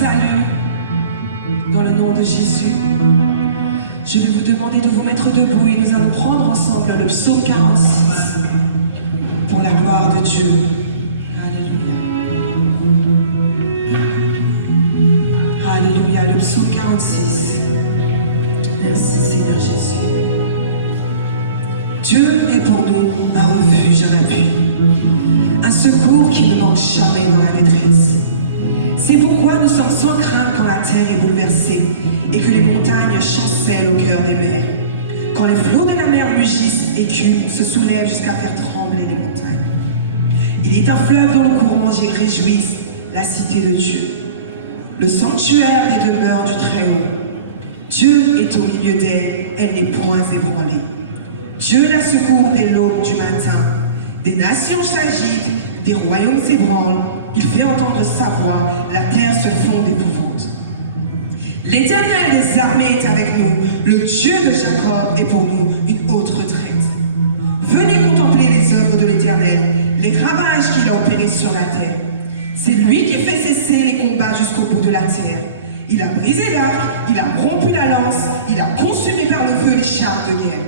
salut dans le nom de Jésus. Je vais vous demander de vous mettre debout et nous allons prendre ensemble le psaume 46 pour la gloire de Dieu. Alléluia. Alléluia, le psaume 46. Merci Seigneur Jésus. Dieu est pour nous un refuge, un appui, un secours qui ne manque jamais dans la détresse. C'est pourquoi nous sommes sans crainte quand la terre est bouleversée et que les montagnes chancellent au cœur des mers. Quand les flots de la mer mugissent, écument, se soulèvent jusqu'à faire trembler les montagnes. Il est un fleuve dont le courant réjouisse la cité de Dieu, le sanctuaire des demeures du Très-Haut. Dieu est au milieu d'elle, elle n'est point ébranlée. Dieu la secourt dès l'aube du matin. Des nations s'agitent, des royaumes s'ébranlent. Il fait entendre sa voix, la terre se fond d'épouvante. L'Éternel des armées est avec nous, le Dieu de Jacob est pour nous une haute retraite. Venez contempler les œuvres de l'Éternel, les ravages qu'il a opérés sur la terre. C'est lui qui fait cesser les combats jusqu'au bout de la terre. Il a brisé l'arc, il a rompu la lance, il a consumé par le feu les chars de guerre.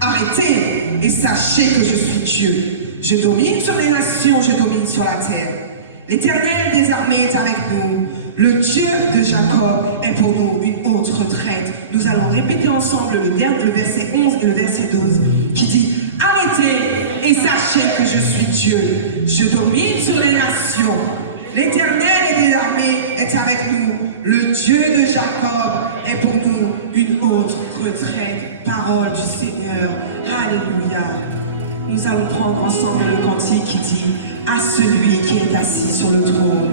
Arrêtez et sachez que je suis Dieu. Je domine sur les nations, je domine sur la terre. L'Éternel des armées est avec nous. Le Dieu de Jacob est pour nous une haute retraite. Nous allons répéter ensemble le verset 11 et le verset 12 qui dit « Arrêtez et sachez que je suis Dieu. Je domine sur les nations. L'Éternel des armées est avec nous. Le Dieu de Jacob est pour nous une haute retraite. » Parole du Seigneur. Alléluia. Nous allons prendre ensemble le cantique qui dit « À celui qui est assis sur le trône ».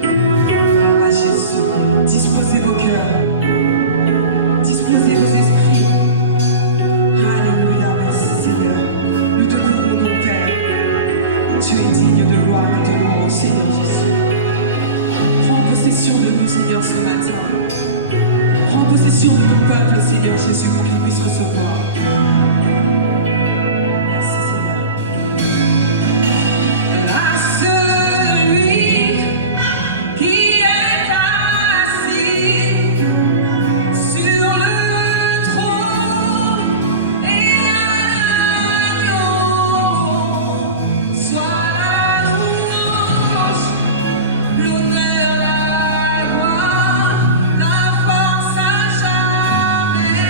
Gloire à Jésus. Disposez vos cœurs. Disposez vos esprits. Alléluia. Merci Seigneur. Nous te louons, mon Père. Tu es digne de gloire et de louange, Seigneur Jésus. Prends possession de nous, Seigneur, ce matin. Prends possession de ton peuple, Seigneur Jésus, pour qu'il puisse recevoir. La force à jamais.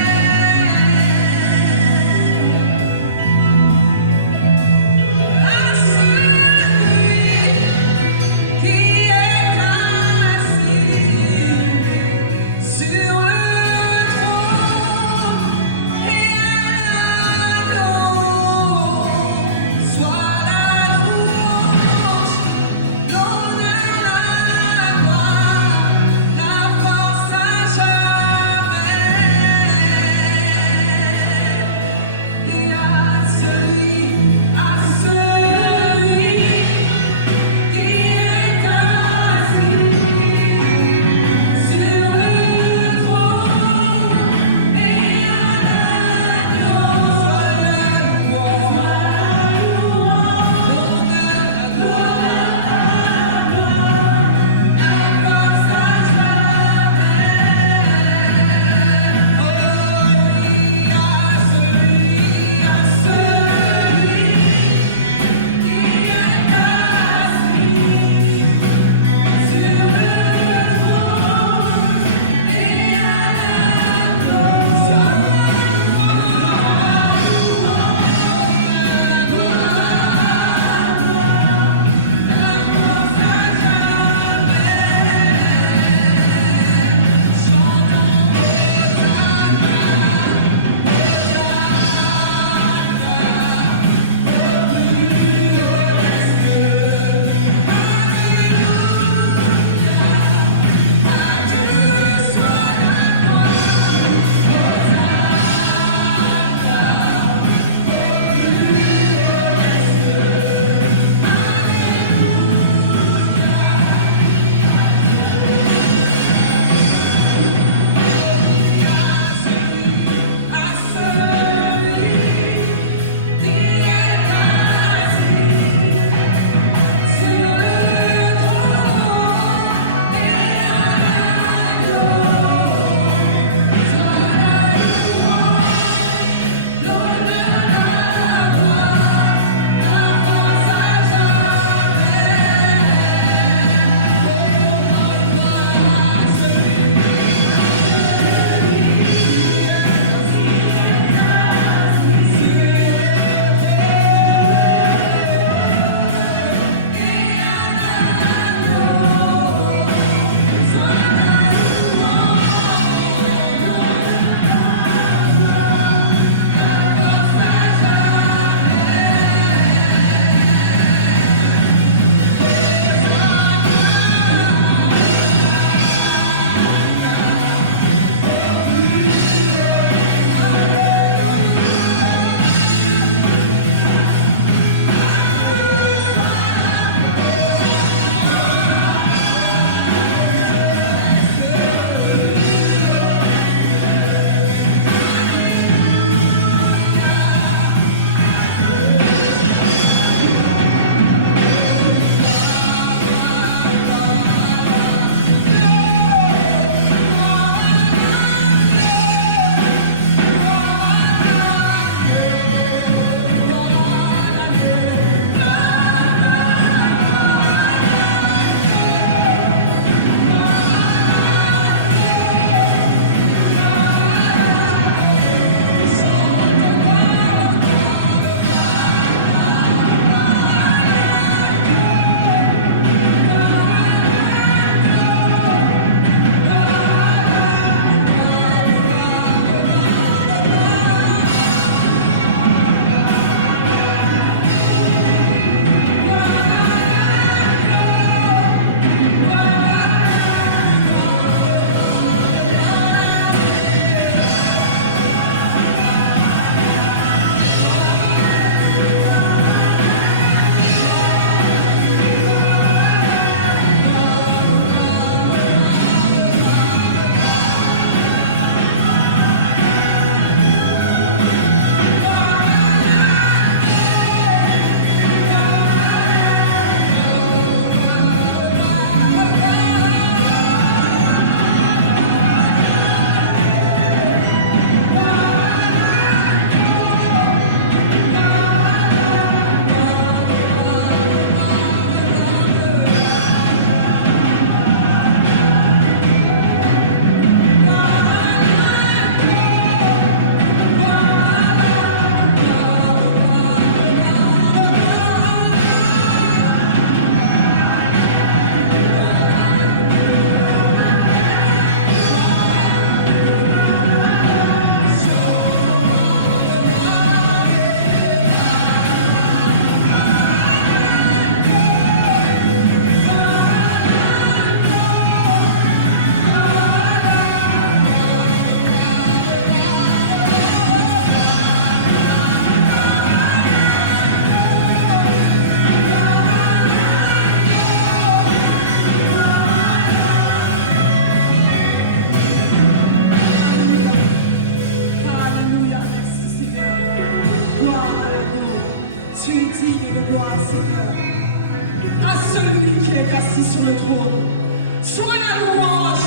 Soit la louange,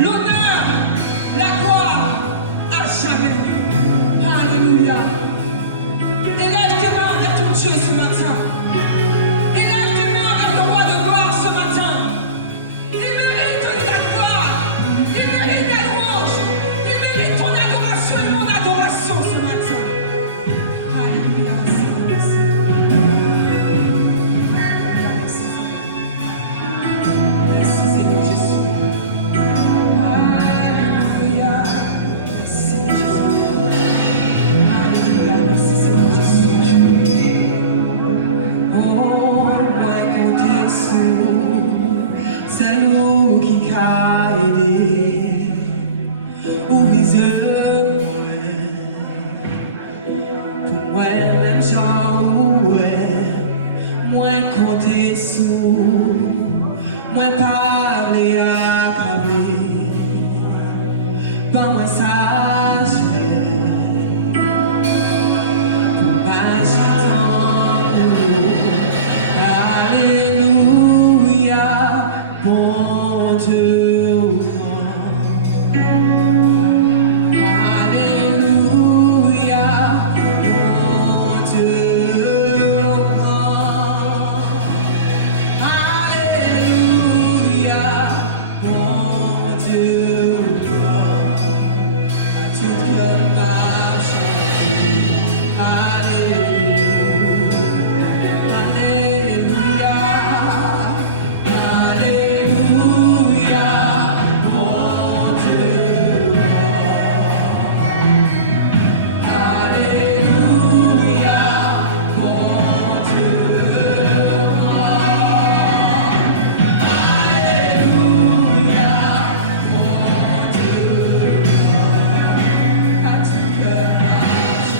l'honneur, la gloire à jamais. Alléluia. Élève tes mains vers ton Dieu ce matin. Élève tes mains vers le roi de gloire ce matin. Il mérite ta gloire. Il mérite ta louange. Il mérite ton adoration et mon adoration ce matin. Alléluia. Merci. Merci Seigneur Jésus. Alléluia. Merci Jésus. Alléluia. Merci Seigneur Jésus. Oh, moi compter sur celle qui caille ou vise pour moi même genre moi compter sur moi parler à caler pas moi sage pour pas j'attends. Alléluia, bon Dieu. Alléluia, bon Dieu. Alléluia, bon Dieu. À tout cœur marche. Alléluia. Alléluia, Alléluia, mon Dieu. Alléluia, mon Dieu. Alléluia, mon Dieu. À tout cœur marche.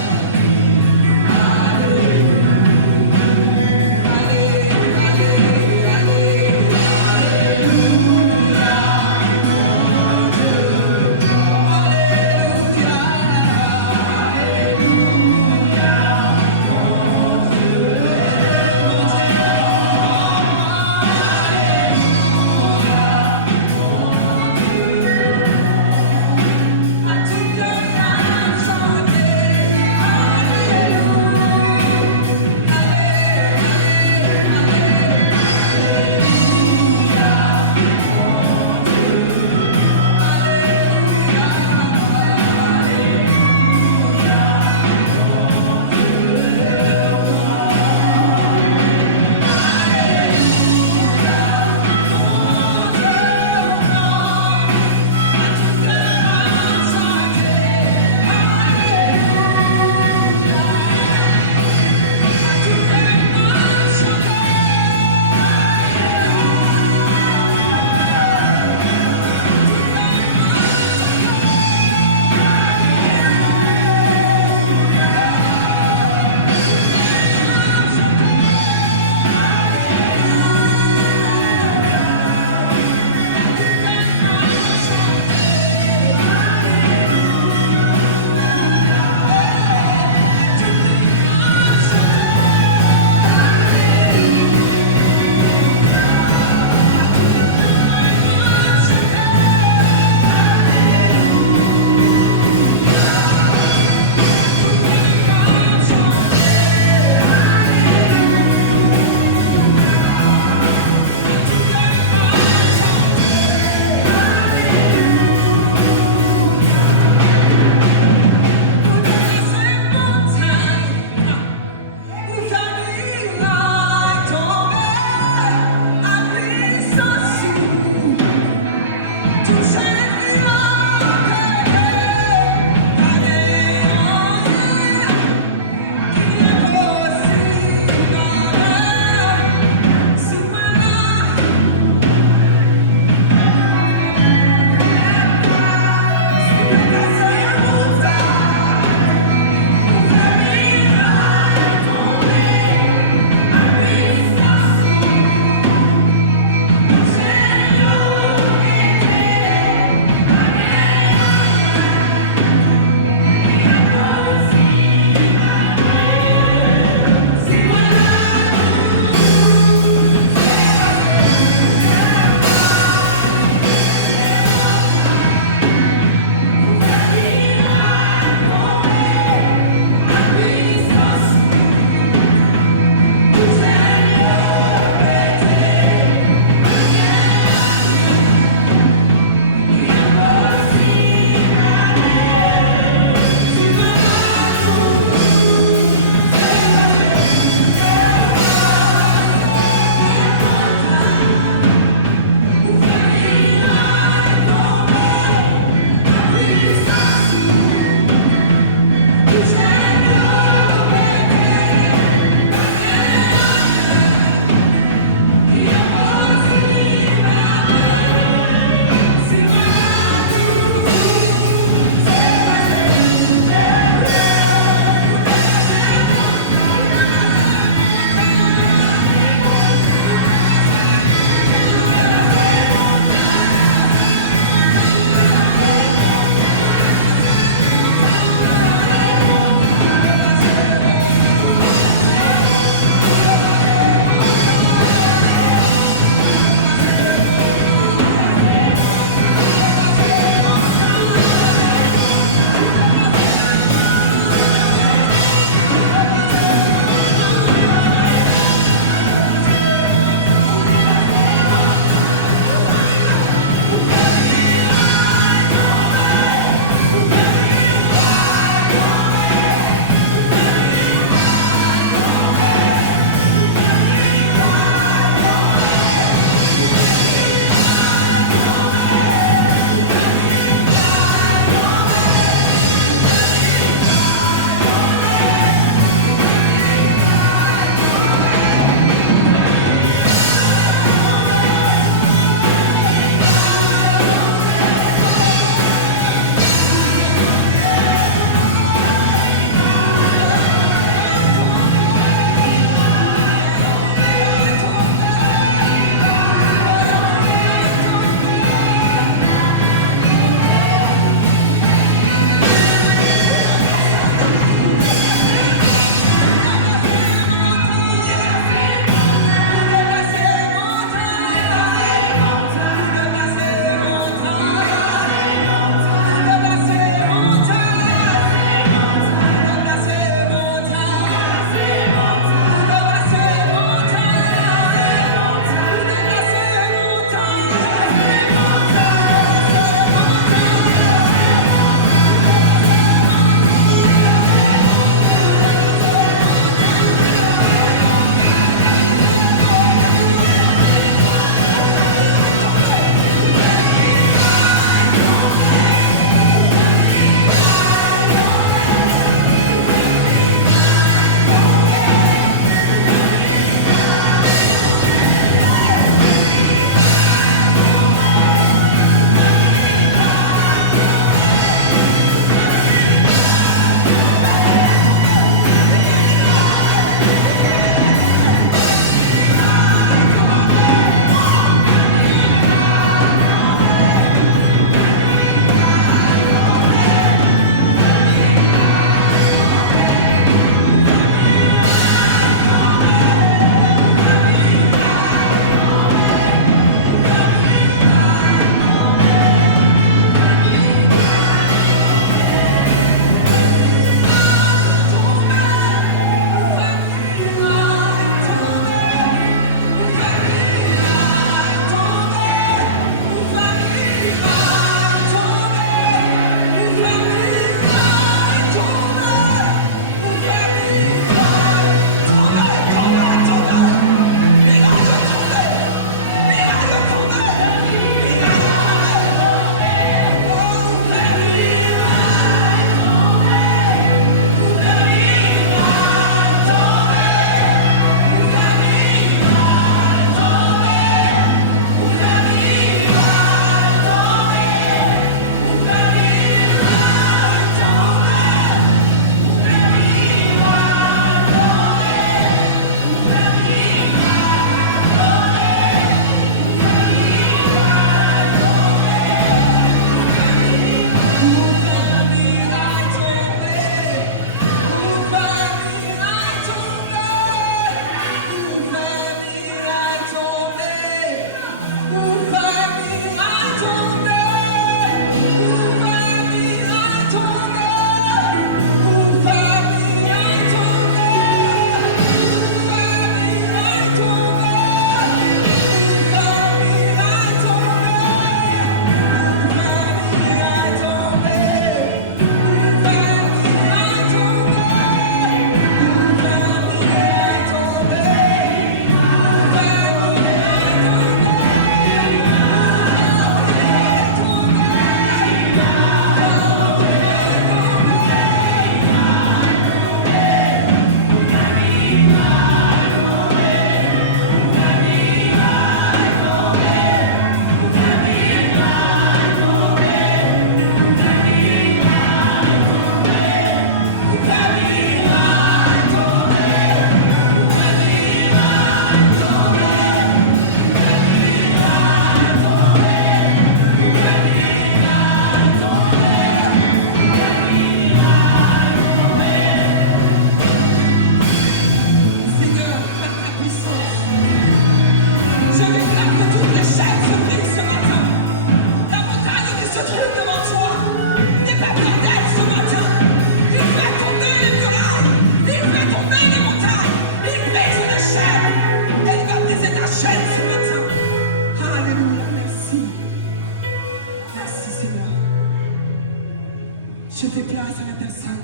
je fais place à la personne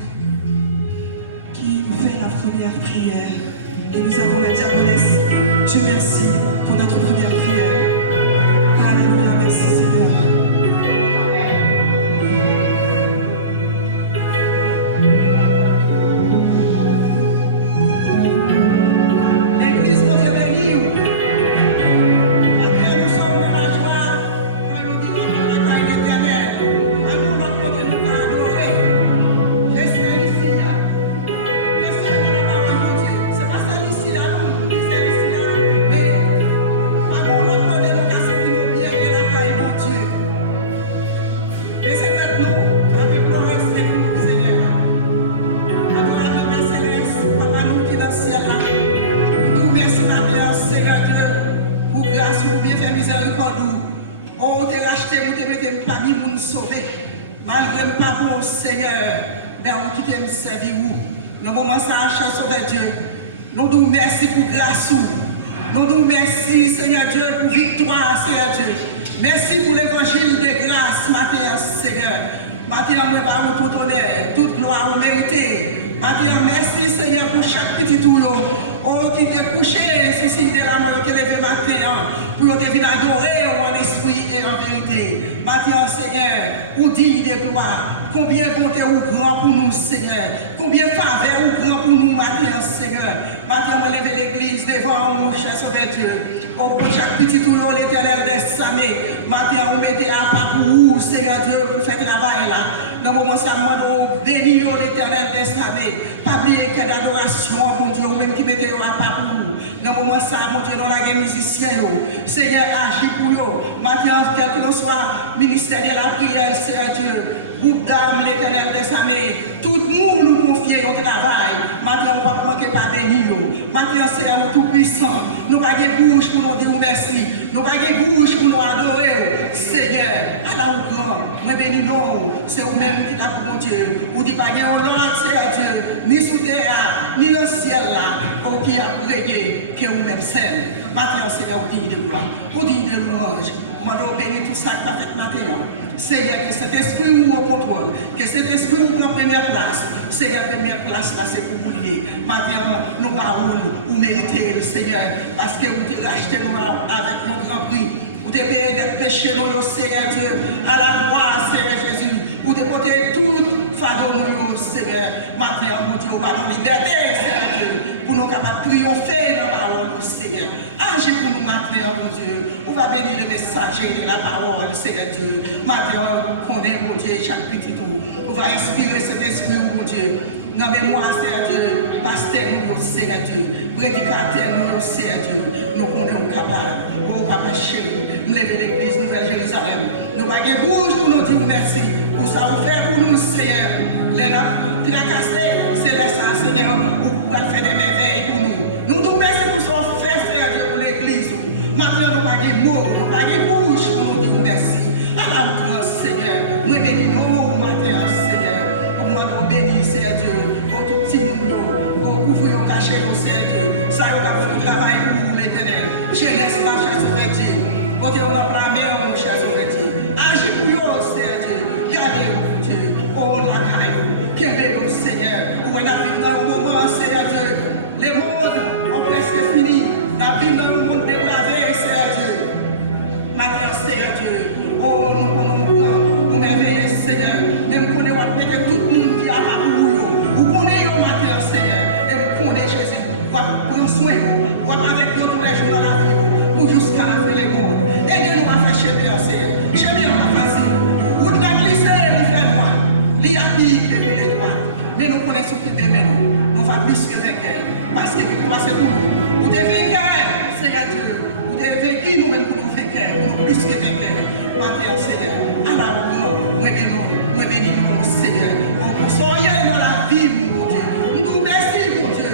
qui fait la première prière. Et nous avons la diaconesse. Dieu merci pour notre première prière. Alléluia, merci Seigneur. Combien bonté ou grand pour nous, Seigneur. Combien faveur ou grand pour nous, maintenant, Seigneur. Maintenant, on lève l'église devant nous, cher Sauveur Dieu. Oh, pour chaque petit toulon, l'éternel des samés. Maintenant, on mettait à part pour vous, Seigneur Dieu, pour faire travail là. Dans le moment, ça demande béni l'éternel des samés. Pas oublier que d'adoration, mon Dieu, ou même qui mettait à part pour vous. Dans le moment, ça, mon Dieu, dans la guerre musicien, Seigneur, agis pour nous. Maintenant, quel que nous soit, ministère de la prière, Seigneur Dieu. Groupe d'âmes, l'éternel des samés. Tout le monde nous confie au travail. Maintenant, on ne va pas manquer pas béni. Maintenant, c'est un tout-puissant. Nous n'avons pas de bouche pour nous dire merci. Nous n'avons pas de bouche pour nous adorer. Seigneur, à la grand, nous bénissons. C'est vous-même qui l'a pour mon Dieu. Vous dites pas que l'autre, Seigneur Dieu, ni sous terre, ni le ciel là, pour qui a prié, que vous-même seul. Maintenant, Seigneur, vous dites de quoi? Vous dites de louange. Moi, je bénis tout ça que tu as fait maintenant. Seigneur, que cet esprit ou au contrôle, que cet esprit ou prend première place. Seigneur, première place là, c'est pour vous lier. Maintenant, nous parlons, vous méritez le Seigneur, parce que vous avez racheté nous avec mon grand prix. Vous avez payé des péchés, nous, Seigneur Dieu, à la croix, Seigneur Jésus. Vous avez porté tout fardeau, nous, Seigneur. Maintenant, mon Dieu, vous avez la liberté, Seigneur Dieu, pour nous capables de triompher dans la parole, Seigneur. Agis pour nous maintenant, mon Dieu. On va bénir le messager de la parole, Seigneur Dieu. Maintenant, on est, mon Dieu, chaque petit tour. On va inspirer cet esprit, mon Dieu. Dans mémoire, Seigneur Dieu, pasteur, nous, Seigneur Dieu, prédicateur, nous, Seigneur Dieu, nous connaissons capables, oh papa chéri, nous lever l'église Nouvelle Jérusalem. Nous n'avons pas de bouche pour nous dire merci, pour ça vous faire pour nous, Seigneur. Les tracasser, c'est ça, Seigneur, pour faire des merveilles pour nous. Nous nous merci pour ce qu'on fait, Seigneur Dieu, pour l'église. Maintenant, nous n'avons pas de mots, nous n'avons pas de bouche pour nous dire merci. À la grâce, Seigneur, nous bénissons matin, Seigneur, pour moi, nous bénissons, Seigneur Dieu. Vous voulez cacher au Seigneur. Ça y est, on va travail pour vous, l'éternel. Jeunesse, la chasse au métier. Quand on a pris mon chasse au métier. Agis pour vous, Seigneur. Gardez-vous, Dieu. Oh, la caille. Qu'est-ce que Seigneur. Où on a vu dans le moment, Seigneur Dieu. Les mondes ont presque fini. On a vu dans le monde dépravé, Seigneur Dieu. Maintenant, Seigneur Dieu. Oh, nous connaissons, nous merveilleux, Seigneur. Même qu'on est à tout le monde qui a pas pour vous. Vous connaissez au matin, Seigneur. Jésus, prendre soin, avec nous tous les jours dans la vie, pour jusqu'à la fin du monde. Aidez-nous à faire chérir, Seigneur. Chérir pas facile. Vous devez glisser, il fait droit. Il y a qui est droit. Mais nous connaissons que des mains. Nous faisons plus que vainqueurs. Parce que victoire, c'est nous. Vous devez vainqueurs, Seigneur Dieu. Vous devez vainquer nous-mêmes pour nous vainqueurs. Nous plus que vainqueurs. Maintenant, Seigneur, à la mort, moi bénis-nous, Seigneur. On soyez dans la vie, mon Dieu. Nous blessons, mon Dieu.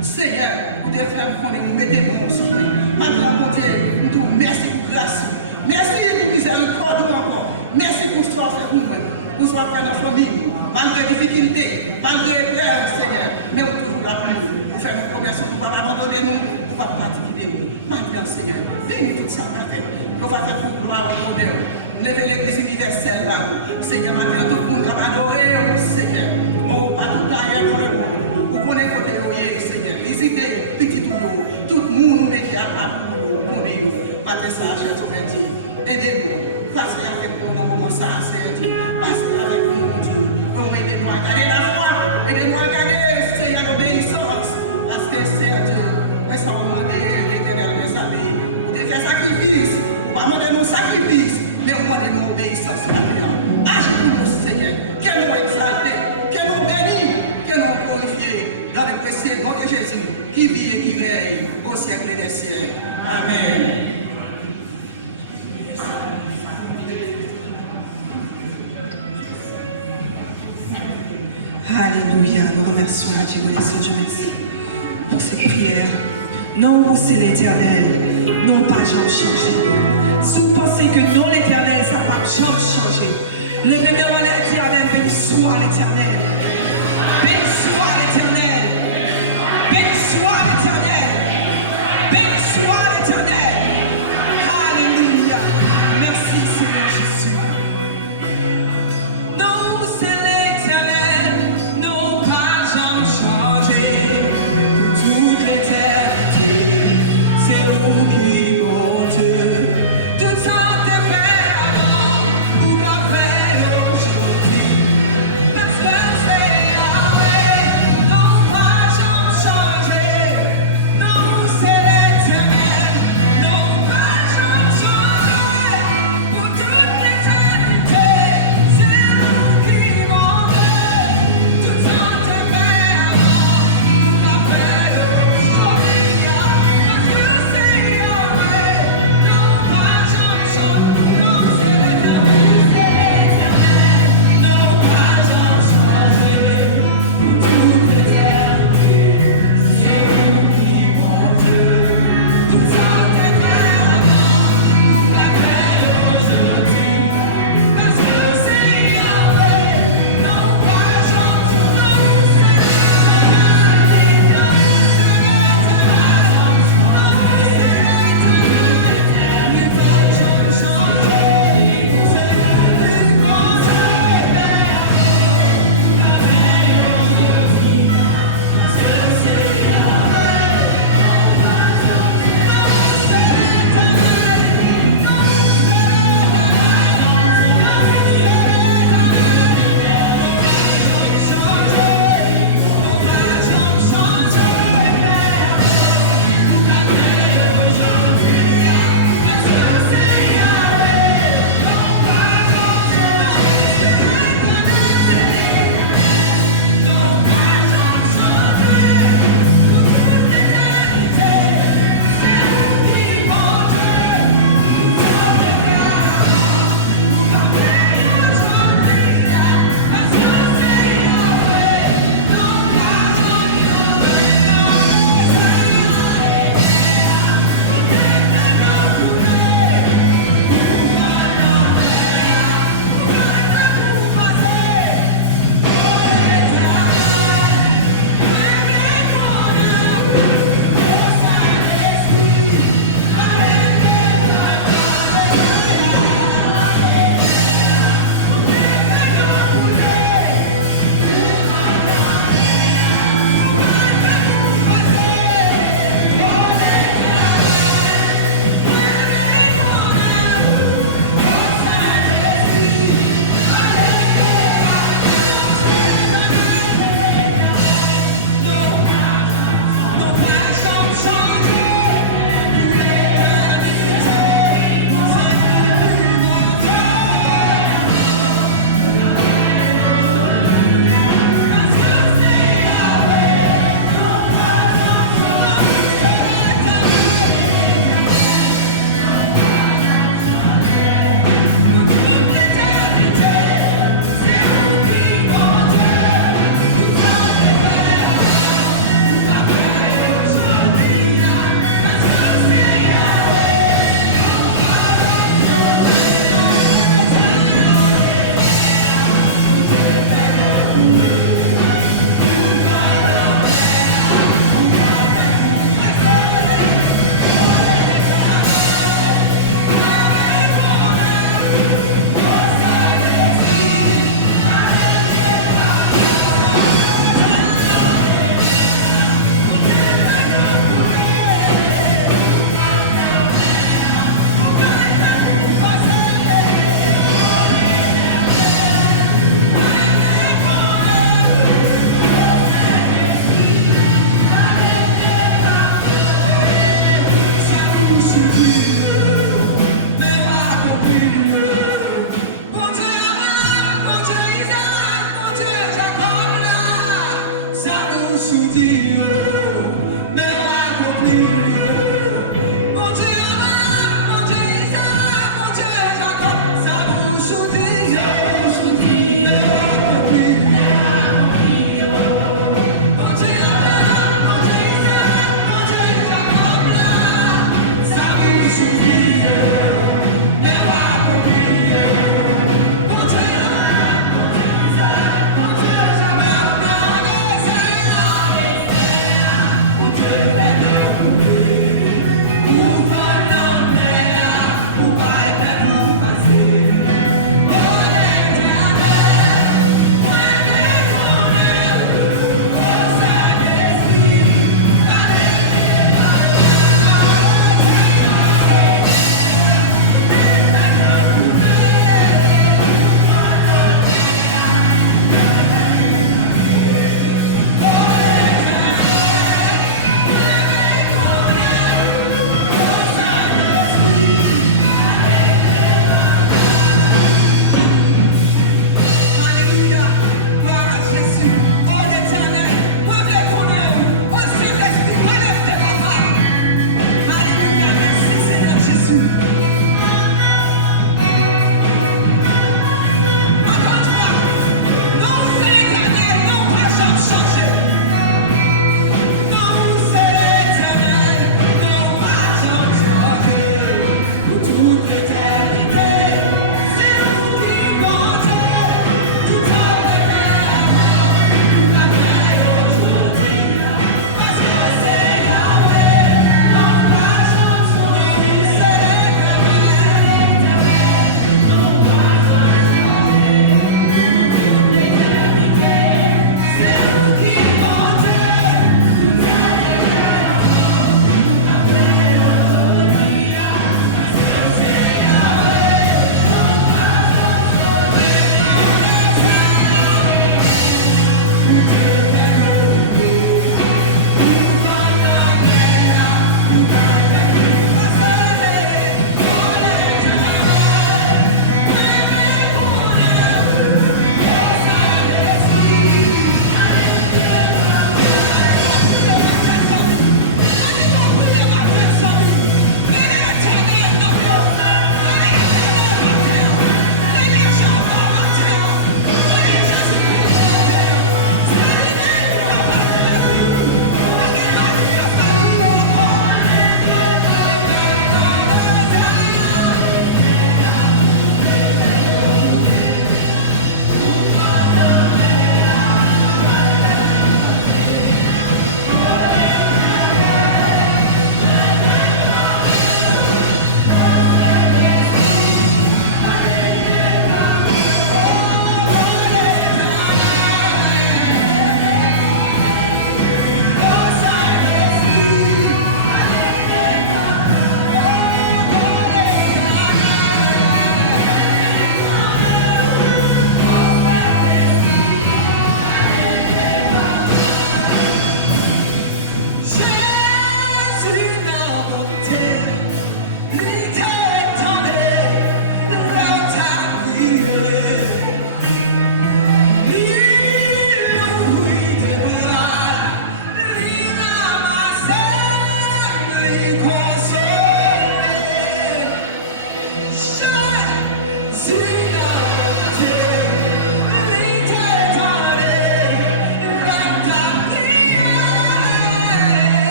Seigneur, vous devez faire pour nous mettre mon souffle. Maintenant, mon Dieu, nous merci pour grâce. Merci pour miséricorde encore. Merci pour ce que vous faites pour nous. Pour ce que vous faites dans la famille. Malgré les difficultés, malgré les pleurs, Seigneur. Mais vous toujours là pour nous. Vous faites une promesse, vous ne pouvez pas abandonner nous. Vous ne pouvez pas particulier nous. Maintenant, Seigneur, bénis tout ça, Père. Nous va faire pour gloire et honneur. Levez l'église universelle là. Seigneur, maintenant tout le monde va adorer, Seigneur. Oh, pas tout ailleurs dans le monde. Vous connaissez côté où Seigneur. Visitez, petit tout le monde qui a pas pour nous. Pas de ça, cher Sophie. Aidez-nous. Passez avec nous dans le moment ça, Seigneur. Passez avec nous, Dieu. Oh, aidez-nous à garder la foi. Aidez-nous à garder, Seigneur, l'obéissance. Parce que c'est Dieu. Mais ça va demander l'éternel, mes amis. Vous devez faire sacrifice. Vous ne demandez nos sacrifices, mais vous demandez nos obéissances. Agis-nous, Seigneur. Que nous exalter, que nous bénir, que nous glorifier dans le précieux nom de Jésus qui vit et qui règne au siècle des siècles. Amen. Alléluia, nous remercions la Dieu, Dieu merci pour cette prière. Non, c'est l'Éternel, non pas jamais changé. Si vous pensez que non, l'Éternel, ça va jamais changer. Levez-moi l'Éternel, béni soit l'Éternel. Béni soit l'Éternel. Béni soit l'Éternel. Béni soit l'Éternel. Alléluia. Merci Seigneur Jésus. Non, c'est l'Éternel, non pas jamais changé. Pour toute l'éternité, c'est nous qui compte. Tout ça t'est fait avant, ou qu'a fait aujourd'hui. Parce que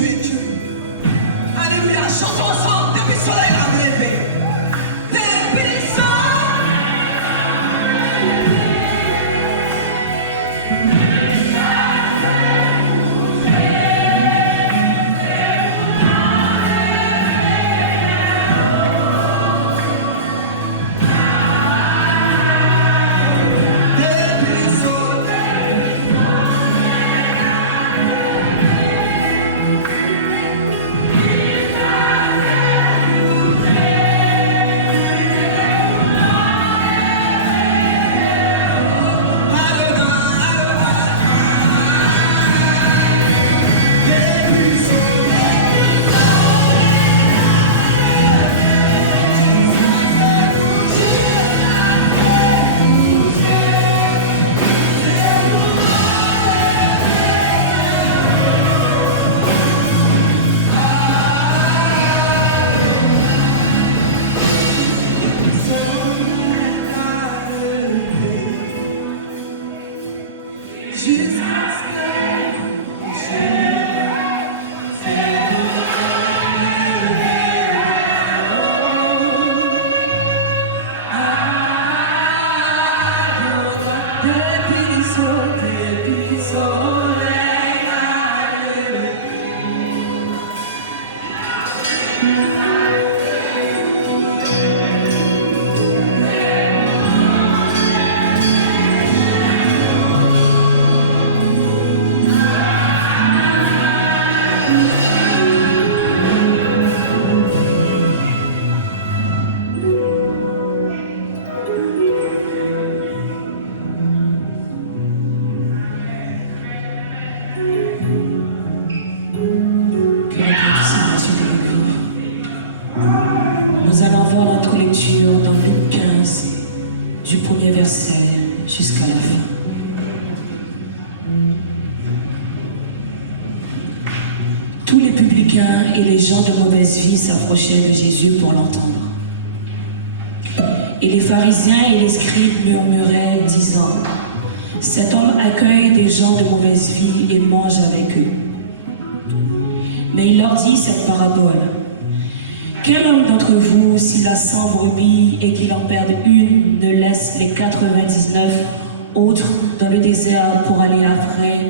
tu es Dieu. Alléluia, chantons ensemble, depuis le soleil à rêver. Depuis le soleil. Nous allons voir notre lecture dans Luc 15, du premier verset jusqu'à la fin. Tous les publicains et les gens de mauvaise vie s'approchaient de Jésus pour l'entendre. Et les pharisiens et les scribes murmuraient, disant, « Cet homme accueille des gens de mauvaise vie et mange avec eux. » Mais il leur dit cette parabole. Quel homme d'entre vous, s'il a 100 brebis et qu'il en perde une, ne laisse les 99 autres dans le désert pour aller après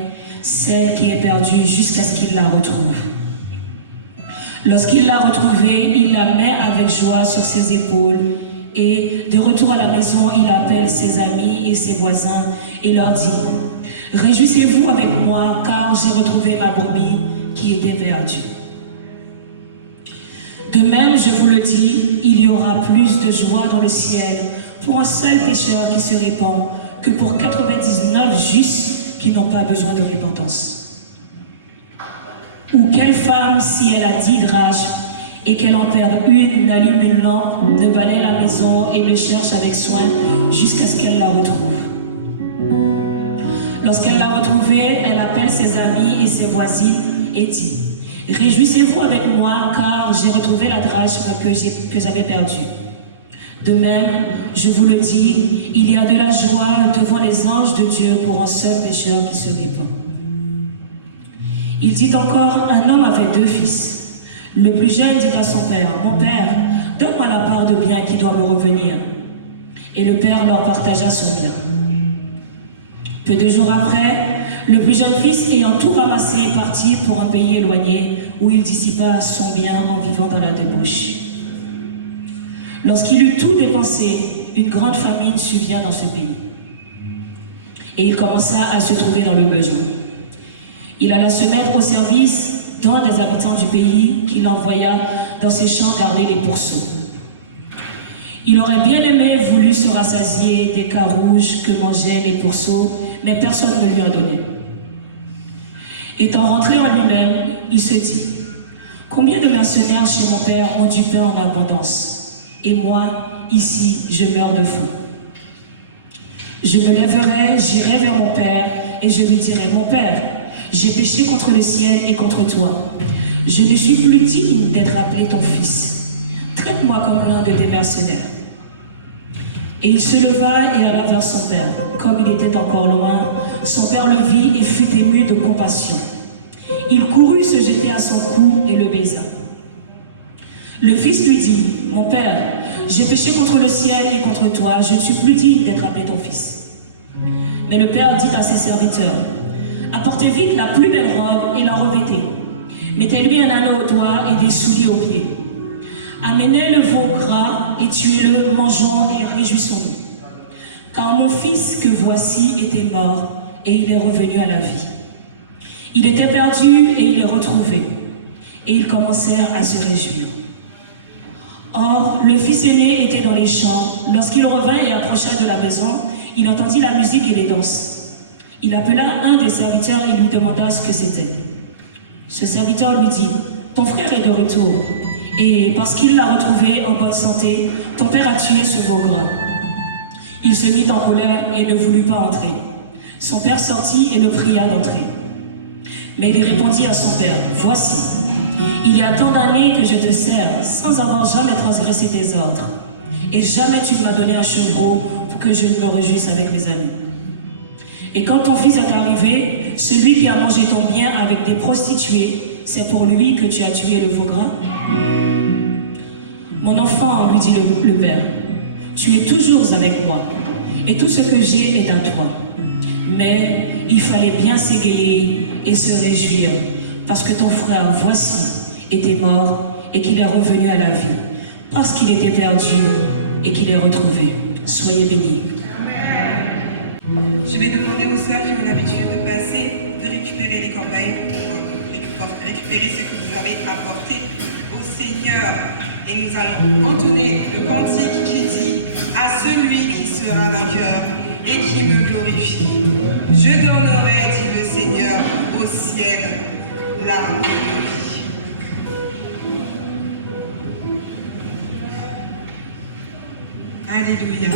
celle qui est perdue jusqu'à ce qu'il la retrouve? Lorsqu'il l'a retrouvée, il la met avec joie sur ses épaules et, de retour à la maison, il appelle ses amis et ses voisins et leur dit « Réjouissez-vous avec moi, car j'ai retrouvé ma brebis qui était perdue. » De même, je vous le dis, il y aura plus de joie dans le ciel pour un seul pécheur qui se répand que pour 99 justes qui n'ont pas besoin de repentance. Ou quelle femme, si elle a 10 drachmes et qu'elle en perde une, n'allume une lampe, ne balaye la maison et le cherche avec soin jusqu'à ce qu'elle la retrouve. Lorsqu'elle l'a retrouvée, elle appelle ses amis et ses voisines et dit « Réjouissez-vous avec moi, car j'ai retrouvé la drachme que j'avais perdue. » De même, je vous le dis, il y a de la joie devant les anges de Dieu pour un seul pécheur qui se répand. Il dit encore, un homme avait 2 fils. Le plus jeune dit à son père, « Mon père, donne-moi la part de bien qui doit me revenir. » Et le père leur partagea son bien. Peu de jours après, le plus jeune fils, ayant tout ramassé, partit pour un pays éloigné où il dissipa son bien en vivant dans la débauche. Lorsqu'il eut tout dépensé, une grande famine survint dans ce pays. Et il commença à se trouver dans le besoin. Il alla se mettre au service d'un des habitants du pays qui l'envoya dans ses champs garder les pourceaux. Il aurait bien aimé voulu se rassasier des carouges que mangeaient les pourceaux, mais personne ne lui a donné. Étant rentré en lui-même, il se dit, « Combien de mercenaires chez mon père ont du pain en abondance, et moi, ici, je meurs de faim. Je me lèverai, j'irai vers mon père, et je lui dirai, « Mon père, j'ai péché contre le ciel et contre toi. Je ne suis plus digne d'être appelé ton fils. Traite-moi comme l'un de tes mercenaires. » Et il se leva et alla vers son père. Comme il était encore loin, son père le vit et fut ému de compassion. Il courut se jeter à son cou et le baisa. Le fils lui dit, « Mon père, j'ai péché contre le ciel et contre toi, je ne suis plus digne d'être appelé ton fils. » Mais le père dit à ses serviteurs, « Apportez vite la plus belle robe et la revêtez. Mettez-lui un anneau au doigt et des souliers aux pieds. Amenez le veau gras et tuez-le, mangeons et réjouissons-nous. Car mon fils que voici était mort et il est revenu à la vie. Il était perdu et il est retrouvé. » Et ils commencèrent à se réjouir. Or, le fils aîné était dans les champs. Lorsqu'il revint et approcha de la maison, il entendit la musique et les danses. Il appela un des serviteurs et lui demanda ce que c'était. Ce serviteur lui dit, « Ton frère est de retour, et parce qu'il l'a retrouvé en bonne santé, ton père a tué ce veau gras. » Il se mit en colère et ne voulut pas entrer. Son père sortit et le pria d'entrer. Mais il répondit à son père, « Voici, il y a tant d'années que je te sers sans avoir jamais transgressé tes ordres. Et jamais tu ne m'as donné un chevreau pour que je me réjouisse avec mes amis. Et quand ton fils est arrivé, celui qui a mangé ton bien avec des prostituées, c'est pour lui que tu as tué le veau gras? » « Mon enfant, lui dit le père, tu es toujours avec moi, et tout ce que j'ai est à toi. Mais il fallait bien s'égayer et se réjouir, parce que ton frère, voici, était mort et qu'il est revenu à la vie, parce qu'il était perdu et qu'il est retrouvé. Soyez bénis. Je vais demander aux sœurs qui ont l'habitude de passer, de récupérer les corbeilles, pour récupérer ce que vous avez apporté au Seigneur. Et nous allons entonner le cantique qui dit « À celui qui sera vainqueur et qui me glorifie, je donnerai, dit le Seigneur, au ciel l'arme de vie. » Alléluia.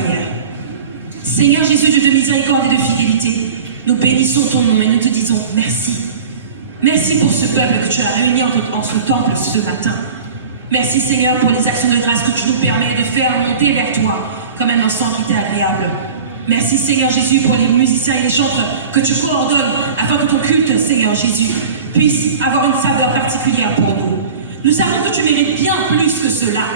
prière. Seigneur Jésus, Dieu de miséricorde et de fidélité, nous bénissons ton nom et nous te disons merci. Merci pour ce peuple que tu as réuni en ton temple ce matin. Merci Seigneur pour les actions de grâce que tu nous permets de faire monter vers toi comme un encens qui t'est agréable. Merci Seigneur Jésus pour les musiciens et les chanteurs que tu coordonnes afin que ton culte, Seigneur Jésus, puisse avoir une saveur particulière pour nous. Nous savons que tu mérites bien plus que cela,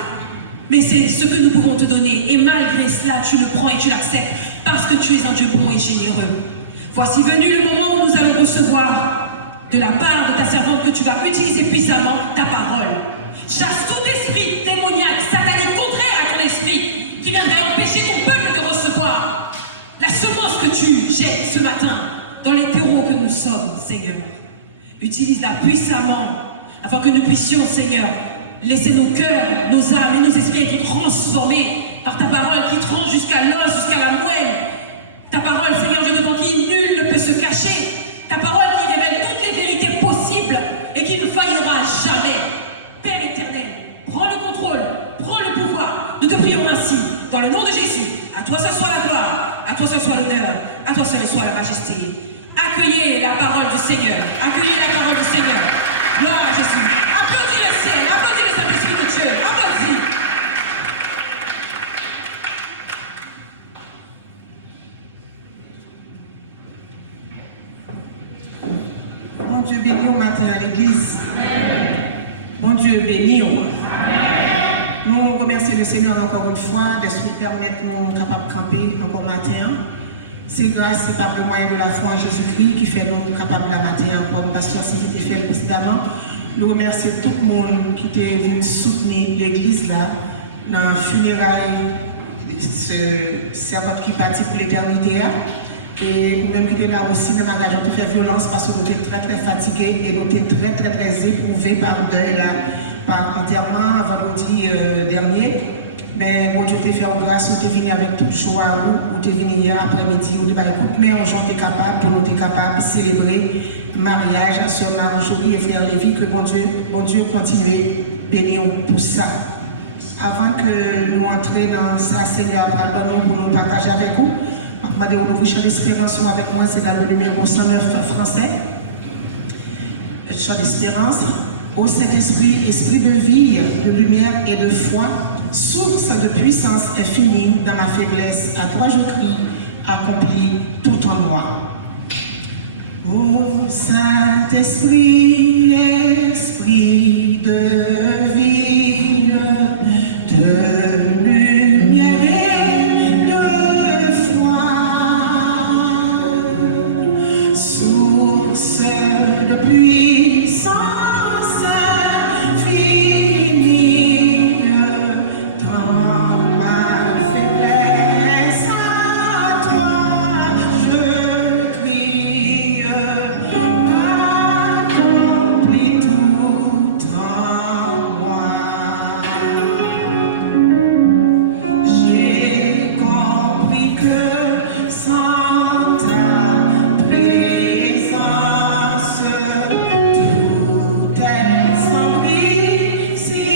mais c'est ce que nous pouvons te donner et malgré cela tu le prends et tu l'acceptes parce que tu es un Dieu bon et généreux. Voici venu le moment où nous allons recevoir de la part de ta servante que tu vas utiliser puissamment ta parole. Chasse tout esprit démoniaque, satanique, contraire à ton esprit, qui viendrait empêcher ton peuple de recevoir la semence que tu jettes ce matin dans les terreaux que nous sommes, Seigneur. Utilise-la puissamment, afin que nous puissions, Seigneur, laisser nos cœurs, nos âmes et nos esprits être transformés par ta parole qui tranche jusqu'à l'os, jusqu'à la moelle. Ta parole, Seigneur Dieu, devant qui nul ne peut se cacher. Ta parole qui révèle toutes les vérités possibles et qui ne faillira jamais. Père éternel, prends le contrôle, prends le pouvoir. Nous te prions ainsi, dans le nom de Jésus. À toi ce soit la gloire, à toi ce soit l'honneur, à toi seul soit la majesté. Accueillez la parole du Seigneur, accueillez la parole du Seigneur. Gloire à Jésus. Applaudis le ciel, applaudis le Saint-Esprit de Dieu, applaudis. Mon Dieu béni au matin à l'église. Mon Dieu béni au Nous remercions le Seigneur encore une fois de nous permettre de nous capables de camper encore matin. C'est grâce, c'est par le moyen de la foi en Jésus-Christ qui fait nous capables de la matin encore. Parce que si c'était fait précédemment, nous remercions tout le monde qui était venu soutenir l'église là, dans le funérail, ce servante qui partit pour l'éternité. Et nous-mêmes qui étions là aussi dans la région de faire violence parce que nous étions très très fatigués et nous étions très éprouvés par deuil là, par enterrement vendredi dernier. Mais mon Dieu t'a fait grâce, nous t'es venu avec toute joie, nous t'es venu hier après-midi, nous t'es pas écoute, mais on j'en t'es capable, pour nous t'es capable de célébrer le mariage à Sœur Marie-Jolie et Frère Lévi, que mon Dieu continue à bénir pour ça. Avant que nous entrions dans ça, Seigneur, pardonne-nous pour nous partager avec vous. Je vais vous chant d'espérance avec moi, c'est dans le numéro 109 français. Chant d'espérance. Ô Saint-Esprit, esprit de vie, de lumière et de foi, source de puissance infinie dans ma faiblesse, à toi je crie, accomplis tout en moi. Ô Saint-Esprit, esprit de vie, de lumière et de foi, source de puissance infinie dans ma faiblesse, à toi je crie, accomplis tout en moi. J'ai compris que sans ta présence, tout est sans prix si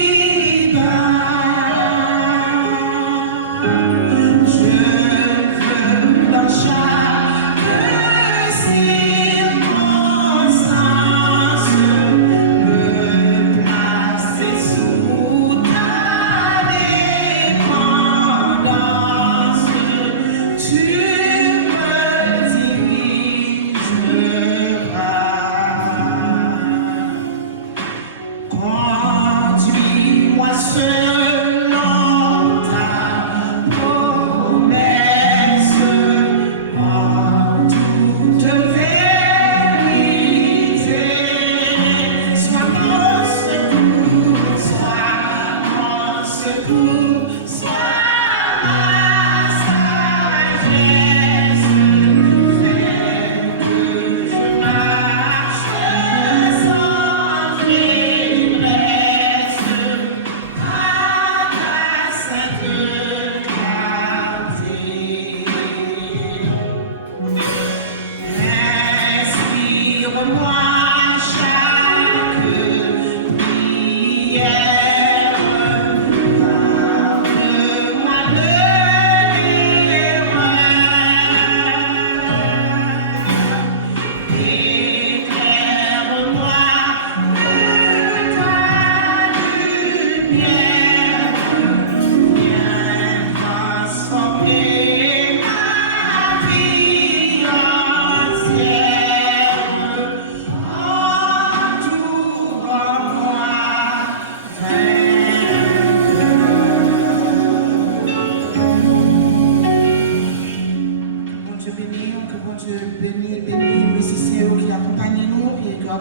bas. Je veux dans chaque circonstance me placer sous ta dépendance. Tu me dirigeras. Conduis-moi selon ta promesse, en toute vérité. Sois mon secours, sois ma sagesse. Fais que je marche sans faiblesse à ta sainte clarté. Inspire-moi chaque prière, parle-moi le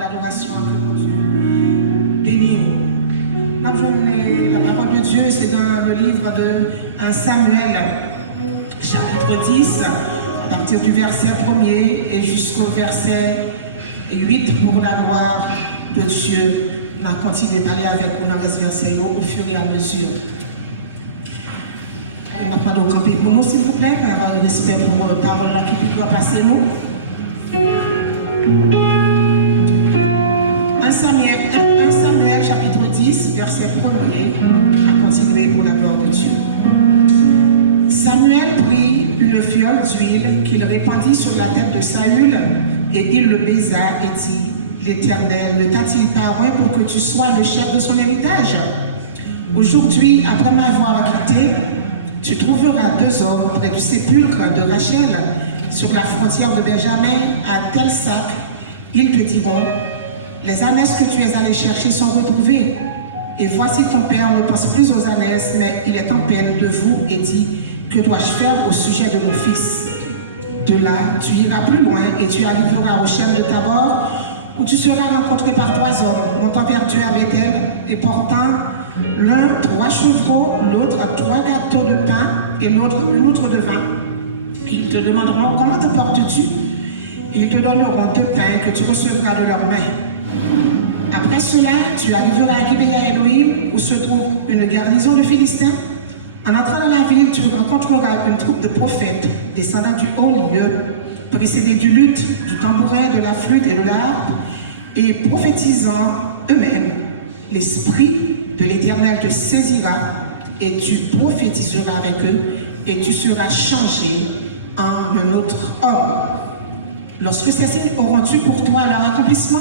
d'adoration que mon Dieu bénit. La parole de Dieu, c'est dans le livre de 1 Samuel, chapitre 10, à partir du verset 1er et jusqu'au verset 8 pour la gloire de Dieu. On a continué à parler avec vous dans les versets au fur et à mesure. Il n'y a pas de camper pour nous, s'il vous plaît, par respect pour la parole qui peut passer nous. 1 Samuel, chapitre 10, verset 1er, à continuer pour la gloire de Dieu. Samuel prit une fiole d'huile qu'il répandit sur la tête de Saül et il le baisa et dit: L'Éternel ne t'a-t-il pas oint pour que tu sois le chef de son héritage? Aujourd'hui, après m'avoir quitté, tu trouveras 2 hommes près du sépulcre de Rachel, sur la frontière de Benjamin, à tel sac. Ils te diront: les ânesses que tu es allé chercher sont retrouvées. Et voici ton père ne pense plus aux ânesses, mais il est en peine de vous et dit: que dois-je faire au sujet de mon fils? De là, tu iras plus loin et tu arriveras au chêne de Tabor, où tu seras rencontré par 3 hommes, montant vers Dieu à Bethel et portant l'un 3 chevreaux, l'autre 3 gâteaux de pain et l'autre une outre de vin. Ils te demanderont: comment te portes-tu? Ils te donneront 2 pains que tu recevras de leurs mains. Après cela, tu arriveras à Gibéa Elohim, où se trouve une garnison de Philistins. En entrant dans la ville, tu rencontreras une troupe de prophètes descendant du haut lieu, précédés du luth, du tambourin, de la flûte et de l'harpe, et prophétisant eux-mêmes. L'Esprit de l'Éternel te saisira, et tu prophétiseras avec eux, et tu seras changé en un autre homme. Lorsque ces signes auront eu pour toi leur accomplissement,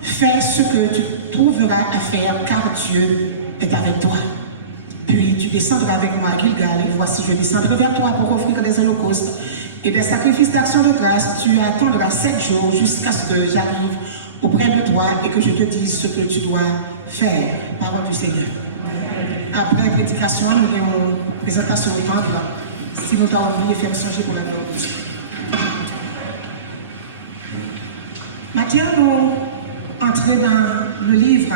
fais ce que tu trouveras à faire, car Dieu est avec toi. Puis tu descendras avec moi à Gilgal, et voici je descendrai vers toi pour offrir des holocaustes et des sacrifices d'action de grâce. Tu attendras 7 jours jusqu'à ce que j'arrive auprès de toi et que je te dise ce que tu dois faire. Parole du Seigneur. Après prédication, nous avons une présentation au temple. Si nous t'avons oublié, faire songer pour la gloire de Dieu. Maintenant, nous entrons dans le livre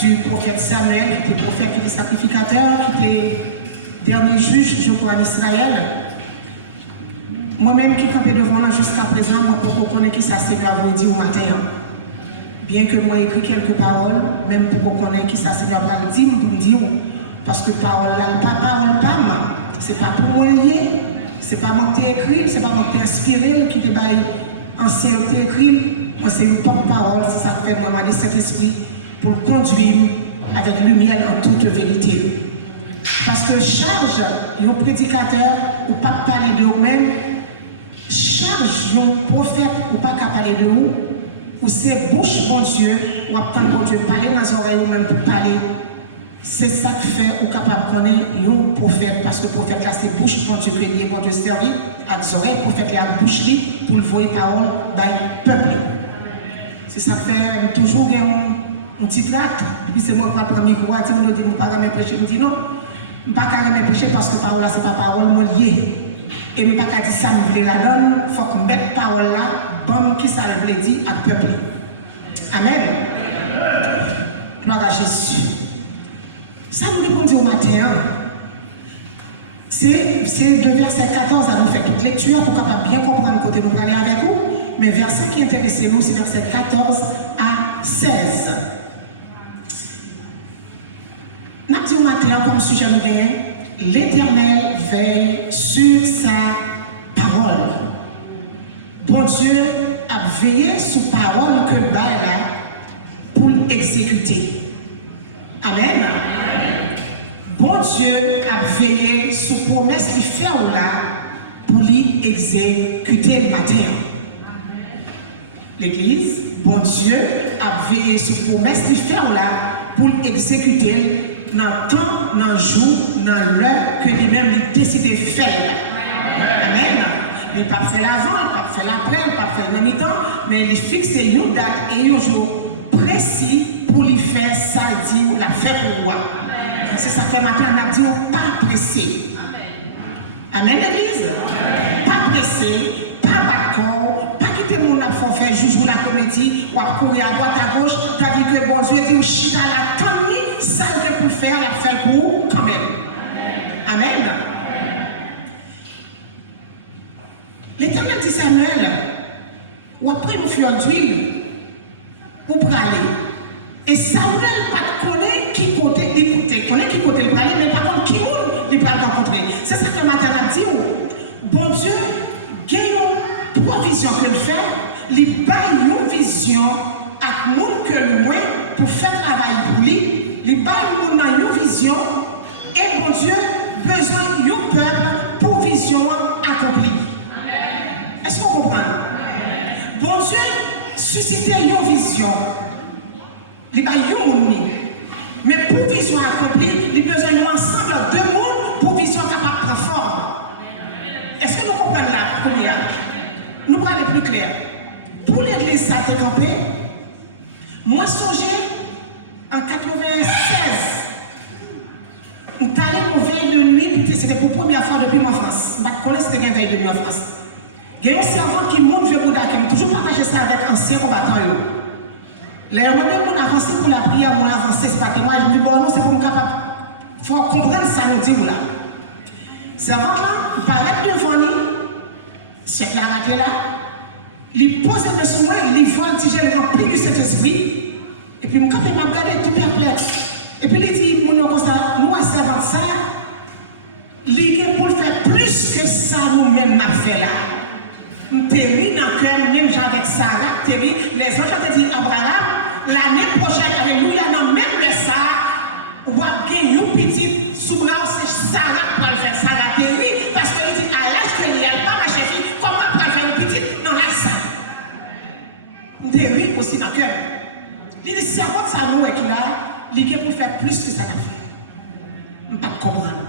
du prophète Samuel, qui était prophète, qui était sacrificateur, qui était dernier juge, je crois, en Israël. Moi-même qui campais devant là jusqu'à présent, moi, pour connaître qui ça c'est grave dit au matin. Bien que moi écrit quelques paroles, même pour connaître qui ça c'est grave dire, pour me dire, parce que parole là, pas parole, pas moi. C'est pas pour moi lié, c'est pas moi qui t'ai écrit, c'est pas moi qui t'ai inspiré, qui t'ai baillé ancien qui t'ai écrit. Moi, c'est une porte-parole, c'est ça que fait moi, demander cet esprit pour le conduire avec lumière en toute vérité. Parce que charge un prédicateur ou pas parler de vous-même, charge un prophète ou pas parler de vous, ou c'est bouche bon Dieu, ou attendre bon Dieu parler dans les oreilles ou même pour parler. C'est ça qui fait ou capable de connaître un prophète, parce que le prophète là c'est bouche bon Dieu créé, bon Dieu servi, avec les oreilles, le prophète là a bouche pour le voir parole dans le peuple. C'est ça qui fait toujours un petit tract, puis c'est moi qui prends le micro, je me dis, je ne peux pas prêcher, je me dis non, je ne peux pas prêcher parce que parole là, ce n'est pas parole liée. Et je ne peux pas dire ça, je veux la donne, il faut que je mette parole là, bon, qui ça veut dire à peuple. Amen. Gloire à Jésus. Ça nous répond au matin. C'est de verset 14 à nous faire toute lecture pour capable bien comprendre côté nous parler avec vous. Mais verset qui intéresse nous, c'est verset 14 à 16. Nous avons dit au matin comme sujet nous gagnons, l'Éternel veille sur sa parole. Bon Dieu a veillé sur la parole que le bail là pour l'exécuter. Amen. Bon Dieu a veillé sur la promesse qu'il fait là pour l'exécuter le matin. L'Église, bon Dieu a veillé sur la promesse qu'il fait là pour l'exécuter dans le temps, dans le jour, dans l'heure que lui-même il décide de faire. Amen. Il n'a pas fait l'avant, il n'a pas fait l'après, il n'a pas fait le mi-temps, mais il fixe une date et un jour précis pour lui faire ça, il dit, la faire pour moi. C'est ça fait matin, on a dit, pas pressé. Amen, l'Église. Pas pressé, pas battre corps, pas quitter mon affaire, faire juge la comédie, ou à courir à droite à gauche, tandis que bon Dieu dit, chita la tonni, ça que pour faire, la faire pour quand même. Amen. L'Éternel dit Samuel, ou après une fleur d'huile, pour aller. Et Samuel pas connaît qui côté l'écouter, connaît qui côté le parler, mais par contre qui monde il peut rencontrer. C'est ça que matin a dit, bon Dieu, gagne trois visions que le fait, il baille une vision à monde que loin pour faire travail pour lui, il baille une vision et bon Dieu besoin d'un peuple pour vision accomplie. Est-ce qu'on comprend? Bon Dieu susciter une vision. Il n'y a pas mais pour vision accomplie, il y a besoin d'un ensemble de monde pour vision capable de prendre forme. Est-ce que nous comprenons là? Combien? Nous allons aller plus clair. Pour l'église, ça a été campé. Moi, songé en 96. Nous allons pour veille de nuit, c'était pour la première fois depuis ma France. Je ne connais pas si c'était une veille de nuit en France. Il y a un servant qui monte vers Bouddha, qui m'a toujours partagé ça avec anciens combattants. Les moi-même, on avance pour la prière, on avance, c'est pas que moi, je dis, bon, non, c'est pour nous capable. Il faut comprendre ça, nous dit, là. Servant là, il paraît devant lui, c'est la raté là, il pose le sur moi, il voit un petit gel rempli du Saint-Esprit, et puis, mon capé m'a regardé tout perplexe. Et puis, il dit, mon nom, comme ça, nous, à servant ça, il est pour faire plus que ça, nous-mêmes, m'a fait là. Terry dans le cœur, même avec Sarah, Terry, les autres ont dit Abraham, l'année prochaine, alléluia, dans même le Sarah, on va gagner une petite sous-bras, c'est Sarah pour le faire Sarah Terry, parce qu'il dit à l'âge que il n'y a pas ma chef, comment pour faire une petite dans la salle. Terry aussi dans le cœur. Il dit, c'est avant que ça nous est là, il est pour faire plus que ça n'a fait. On ne peut pas comprendre.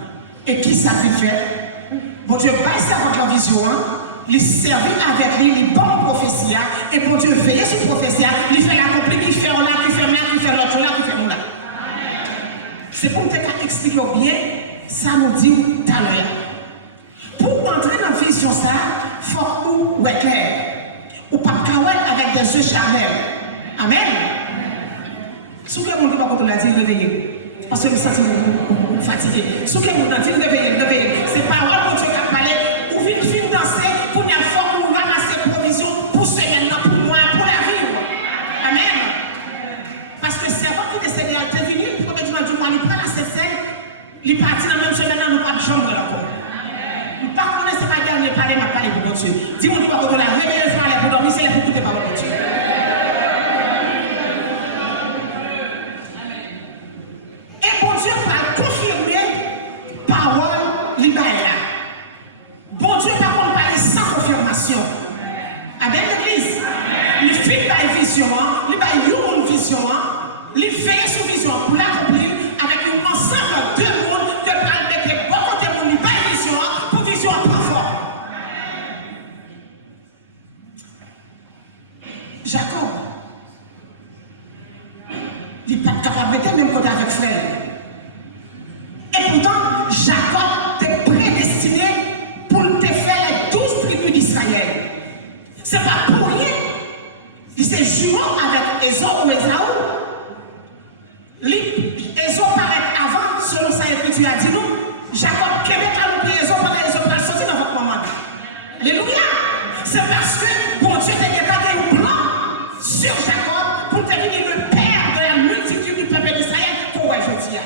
Et qui ça fait faire? Bon Dieu, pas ça avec la vision, hein? Il servit avec lui, il bon prophétie, et pour Dieu veiller sur prophétie, il fait l'accomplir, qui fait là, qui fait là, qui fait l'autre là, qui fait là. C'est pour te expliquer bien, ça nous dit tout à l'heure. Pour entrer dans la vision, ça, il faut ou être clair. Ou pas avec des yeux charnels. Amen. Si vous avez dit pas l'a dit, réveillez. Parce que vous sentez fatigué. Si vous avez dit, réveillez. C'est parole pour Dieu qui a parlé. Ou vite danser. Pour une fois que nous ramassons provision pour ce maintenant, pour moi, pour la vie. Amen. Parce que c'est avant qu'il décède à te venir, le premier dimanche du mois, il prend la scène, il partit dans la même semaine, nous pas de chambre encore. Nous ne connaissons pas gagner, parler, ma parler pour Dieu. Dis-moi, tu vas la réveiller le soir, pour dormir, c'est pour écouter par mon Dieu. Et pour Dieu, par confirmer, parole libérée. Bon Dieu, par contre, parler sans confirmation. Amen, l'église. Il fait une vision, il fait une vision, il fait sur vision pour l'accomplir avec un ensemble de monde que par mettre bon côté pour lui faire une vision, pour vision en plus fort. Jacob, il n'est pas capable de mettre même côté avec frère. Et pourtant, Jacob t'est prédestiné pour te faire les 12 tribus d'Israël. Ce n'est pas pour rien. Il s'est jumeau avec Ésaü ou Ésaü. Ésaü paraît avant, selon sa écriture a dit nous, Jacob Québec a oublié Ésaü pendant Ésaü va sortir dans votre moment. Alléluia. C'est parce que bon Dieu t'a gardé un plan sur Jacob pour devenir le père de la multitude du peuple d'Israël qu'on va jeudi.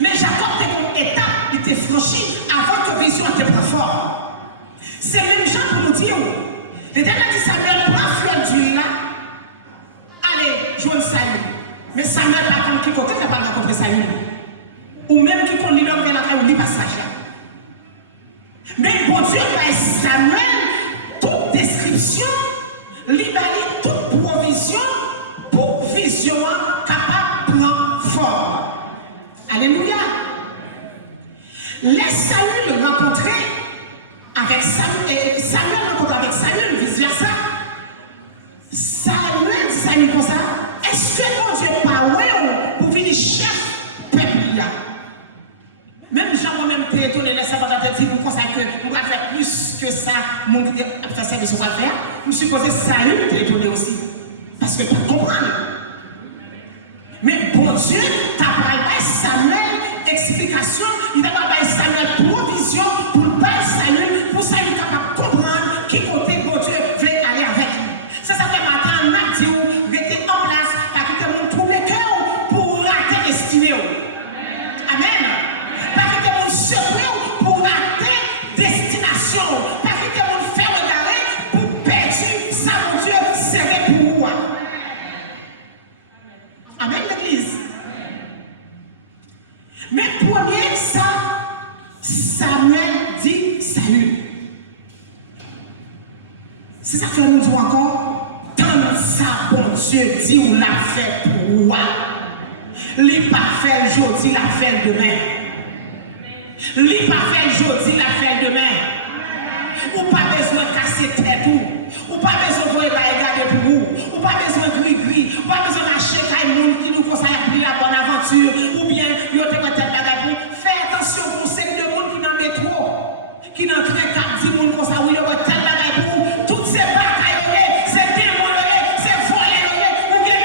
Mais Jacob était comme étape, il était franchi avant que vision était très fort. C'est même gens pour nous dire, l'Éternel dit Samuel, prends fleur d'huile là, allez, joindre Saül. Mais Samuel pas comme qui côté, il n'a pas rencontré Saül. Ou même qui conduit l'homme vers la terre ou lit passage là. Mais bon Dieu, par Samuel, toute description, libérer toute provision pour vision capable de prendre forme. Alléluia. Laisse Saül rencontrer avec Samuel, et Samuel rencontre avec Saül, vice versa. Samuel dit Samuel comme ça. Est-ce que mon Dieu parle pour venir chef peuple là? Même Jean moi-même t'es étonné, laisse ça dans ta tête, vous pensez que on va faire plus que ça, mon Dieu, faire de ce qu'on va faire, nous supposons Saül te étonné aussi. Parce que tu comprends. Mais bon Dieu, tu as parlé Samuel explication, il a parlé Samuel provision pour le père Saül, pour Saül capable de comprendre qui côté bon Dieu voulait aller avec lui. C'est ça que matin, on a dit, rester en place, parce que tout le monde trouve le cœur pour rater destinée. Amen. Parce que tout le monde se pour rater destination. Parce que tout le monde fait regarder pour perdre ça, mon Dieu, c'est pour moi. Amen, l'église. Mais premier, ça, Samuel dit Saül. C'est ça que nous disons encore. Tant ça, bon Dieu dit, on l'a fait pour moi. Li pas fait aujourd'hui, l'a fait demain. Li pas fait aujourd'hui, l'a fait demain. Ou pas besoin de casser tête ou pas besoin de regarder pour vous. Ou pas besoin de gris-gris. Ou pas besoin d'acheter un monde qui nous conseille à la bonne aventure. Ou bien, il y a des choses. Fais attention pour ces deux monde qui dans le métro. Qui dans le train 4 10 monde comme ça. Oui, il y a tel bagage pour vous. Toutes ces bagailles, c'est démons, c'est volés, ou bien,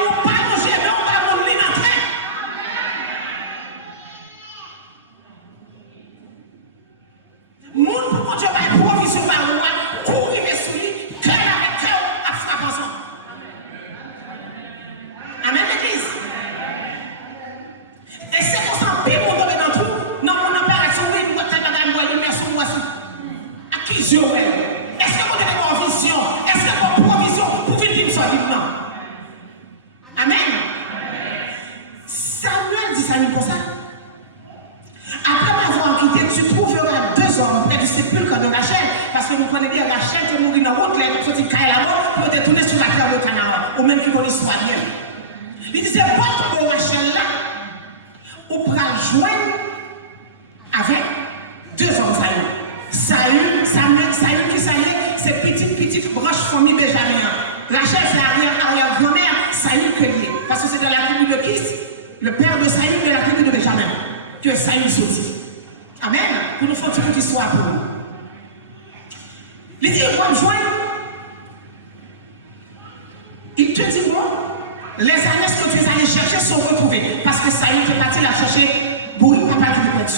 ou pas manger, mais on va mourir dans le train. Moun pour Dieu va provision par moi, pour arriver sur lui, cœur avec cœur, à frappe ensemble. Amen, l'église. Et c'est pour ça que nous tomber dans tout. Non, on n'a pas assuré, nous avons tellement de lumière sur moi. À qui je vais? Est-ce que vous avez une vision? Est-ce que vous avez une provision pour venir sur lui? Non. Amen. Samuel dit ça pour ça. Après m'avoir quitté, tu trouveras 2 hommes près du sépulcre de Rachel, parce que vous connaissez bien Rachel qui est morte dans la route, les petits cailles là-bas, pour te tourner sur la terre de Canaan, ou même qui connaît l'histoire bien. Il disait, votre beau Rachel là, ou pour joindre avec 2 hommes Saül qui s'allie, c'est petite branche famille Benjamin. Rachel c'est arrière-grand-mère, Saül que lié, parce que c'est dans la tribu de Kis, le père de Saül de la tribu de Benjamin. Que Saül sorti. Amen. Pour nous faire une petite histoire pour nous. Il dit, il va me joindre. Il te dit, bon, les années que tu es allé chercher sont retrouvées. Parce que Saül est parti la chercher pour papa qui est perdu.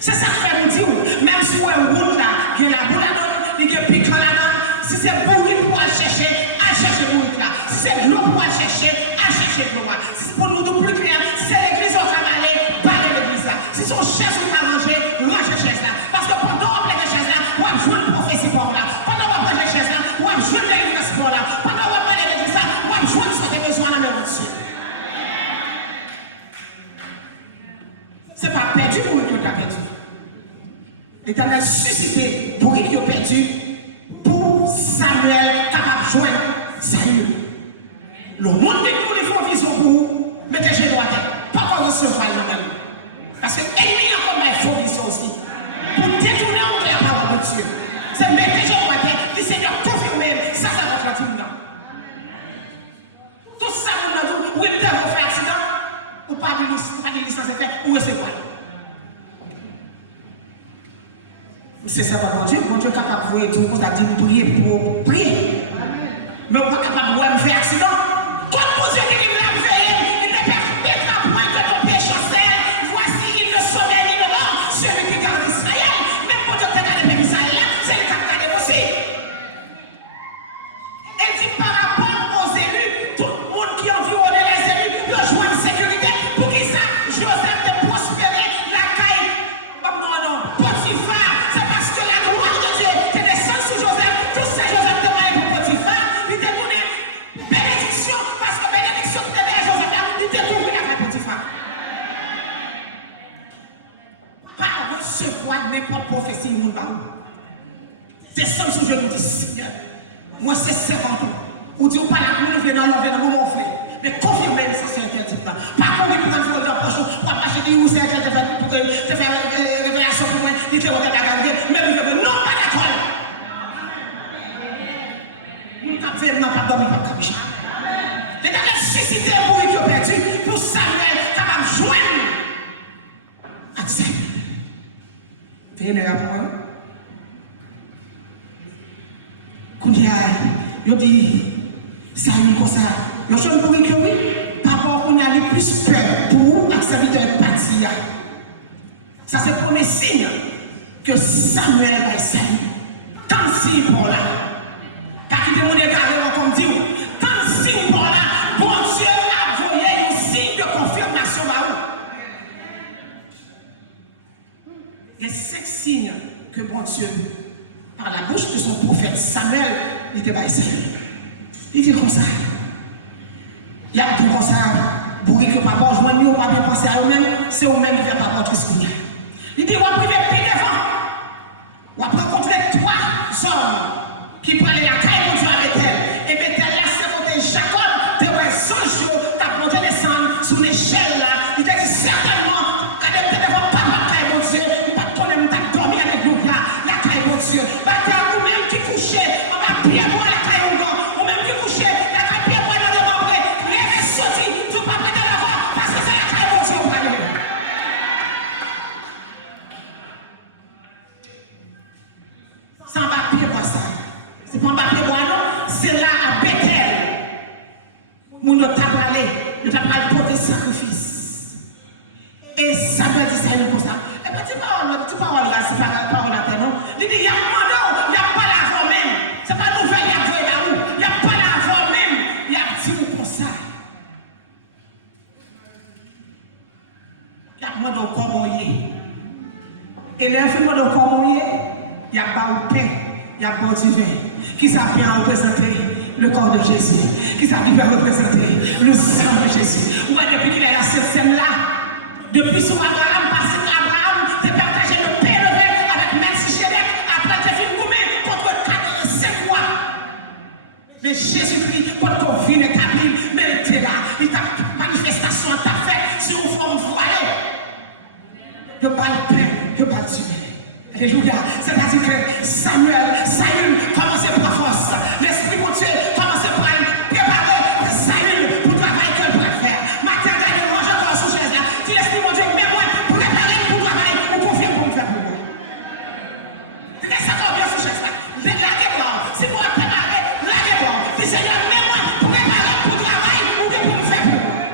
C'est ça que fait nous dire, même si on est route là, il y a la boule là-dedans, il y a piquant là-dedans, si c'est bourrique pour aller chercher, à chercher bourrique là. Si c'est de l'eau pour aller chercher, à chercher de l'eau. Si c'est pour nous de plus clair, si c'est l'église au travail, parler l'église là. Si son chef ou pas manger, range la chaise là. Parce que pendant qu'on prend la chaise là, on va jouer une prophétie pour là. Pendant qu'on prend la chaise là, on va jouer une église pour là. Pendant qu'on prend l'église là, on va jouer ce que tu as besoin dans le monde. C'est pas perdu pour que tu as perdu. L'Éternel suscité pour qu'il ait perdu, pour Samuel capable de joindre Saül. Le monde de tous les fois vision pour vous, mettez chez droite, pas pour recevoir le même. Parce que l'ennemi a comme une faux vision aussi. Pour détourner la parole de Dieu. C'est mettez chez droite, le Seigneur confirme, ça va faire tout le monde. Tout ça, vous avez dit, oui, peut-être vous faire accident, ou pas de licence de fait, ou recevoir. C'est ça, mon Dieu est capable de voir tout le monde a dit prier pour prier. Mais on n'est pas capable de faire accident. Quand mon Dieu qui me l'a fait, il ne permettra point que ton péché chancelle. Voici, il ne sommeille ni ne mort, celui qui garde Israël. Même pour Dieu qui garde Israël, c'est le cap garder aussi. Elle dit par rapport aux élus, tout le monde qui environne les élus, doit jouer une sécurité pour qu'ils sachent Joseph de prospérer la caille. Non, Potiphar. N'importe prophétie, nous c'est ça que je nous dis, Seigneur. Moi, c'est servant. Ou dit, ou pas la nous venons dans le moment fait. Mais confirmez ça, c'est interdit. Pas pour nous prendre le poche, ou acheter où c'est interdit pour te faire révélation pour moi, il te regarde à garder, mais vous dites, non, pas d'accord. Nous ne pouvons pas dormir, pas cacher. L'Éternel suscité pour qui ont perdu, pour Samuel, capable de joindre. Accepte. Venez à moi. il dit, ça y est comme ça. Le jeune pour que oui, par rapport qu'on a les plus peur pour un serviteur parti. Ça c'est le premier signe que Samuel va essayer. Tant si pour là, car il demande carrément comme dit, tant si pour là, bon Dieu a envoyé un signe de confirmation à vous. Il y a 5 signes que bon Dieu, par la bouche de son prophète Samuel, il était essayer. Il dit comme ça. Il y a tout comme ça, pour que papa joigne, on va bien penser à eux-mêmes, c'est eux-mêmes qui font pas votre esprit. Il dit, on va priver plus devant. On va rencontrer 3 hommes qui prennent la caille pour Dieu avec elle. Et Bethel là, c'est côté Jacob, tu vois, 100 jours, tu as monté descendre sous l'échelle là. Il t'a dit certainement, quand tu es devant papa, caille mon Dieu, tu vas pas donner, tu as dormi avec nous là, la caille mon Dieu. Ou même qui couchait, on va bien voir la caille au gant, ou même qui couchait, la caille bien voir dans le membre, les sortis, tu vas pas dans la voie, parce que c'est la caille mon Dieu, on va dire. Sans papier pour ça. C'est pas un papier pour non, c'est là à Bethel. Mon t'a parlé, il t'a parlé pour des sacrifices. Et ça doit dire ça comme ça. Et puis tu parles là, c'est pas parole à terre, non? Il dit, il y a un mandat, il n'y a pas l'avant même. C'est pas nouvelle, il y a deux là où. Il n'y a pas l'avant même. Il y a dit comme ça. Il y a un mandat comment il est. Et là, il y a un mandat comment il est. Il y a pas au pain, il y a pas du vin. Qui s'appelle à représenter le corps de Jésus. Qui s'appelle à représenter le sang de Jésus. Ouais, depuis qu'il est là, cette scène-là, depuis son Abraham, parce qu'Abraham s'est partagé le pain le vin avec Melchizedek, après tu fait gourmet contre 5 mois. Mais Jésus-Christ, quand on vient établir, mais il était là, il t'a manifestation t'a fait sur une forme voilée. Il n'y a pas le pain, il n'y a pas du vin. Alléluia. C'est-à-dire que Saül commençait par force. L'Esprit de Dieu commençait par préparer Saül pour le travail qu'elle pourrait faire. Matin, dernier, moi j'entends sous chaise là. Si l'Esprit de Dieu met moi préparer pour le travail, ou confier pour me faire pour moi. C'est ça qu'on vient sous chaise là. Laguez-moi. Si vous préparez, laguez-moi. Si Seigneur, met moi préparer pour le travail, ou pour me faire pour moi.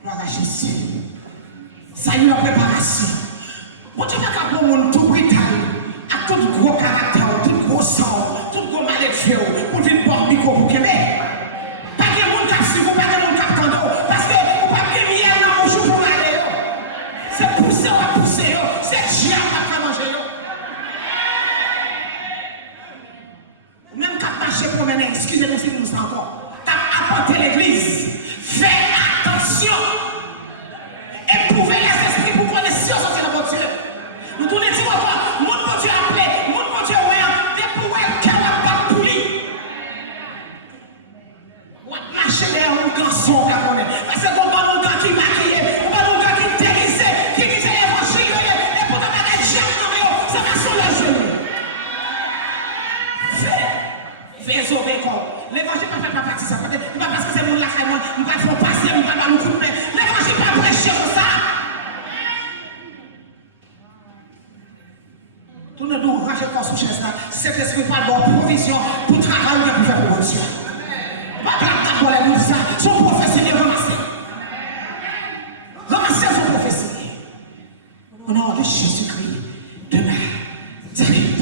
Gloire à Jésus. Ça y est, la préparation. Moi, tu vas qu'à mon tout brutal, à tout gros caractère, tout gros sang, tout gros maléfique, pour venir boire micro pour Québec. Pas de monde qui a suivi, pas de monde qui a attendu, parce que vous pas de miel dans mon jour pour aller. C'est pousser, on va pousser, c'est Dieu qui va manger. Même quand tu marches pour mener, excusez-moi si nous sommes encore, tu as apporté l'église. Fais attention. Éprouvez les esprits pour connaître si on sortit dans votre Dieu. Nous tournons dit quoi? Mon Dieu appelé, mon Dieu ouais, dépouiller le cœur n'a pas pouli. On va marcher derrière un garçon qui a connu. Parce que on va un gars qui maquillé, on va un gars qui déguisé, qui disait l'évangile, et pour t'en mettre jamais dans eux, ça va soulager. Fais sauver quoi? L'évangile ne fait pas partie de ça. Pas parce que c'est mon lac, moi, je ne vais pas passer, je ne vais pas nous couper. L'évangile ne va pas prêcher comme ça. Tout le monde range le corps sous chaise là. Cet esprit pas de bonne provision pour travailler pour faire pour Dieu. Pas d'abord la ça. Son prophétie est ramassée. Ramassez son prophétie. Au nom de Jésus-Christ de Nazareth.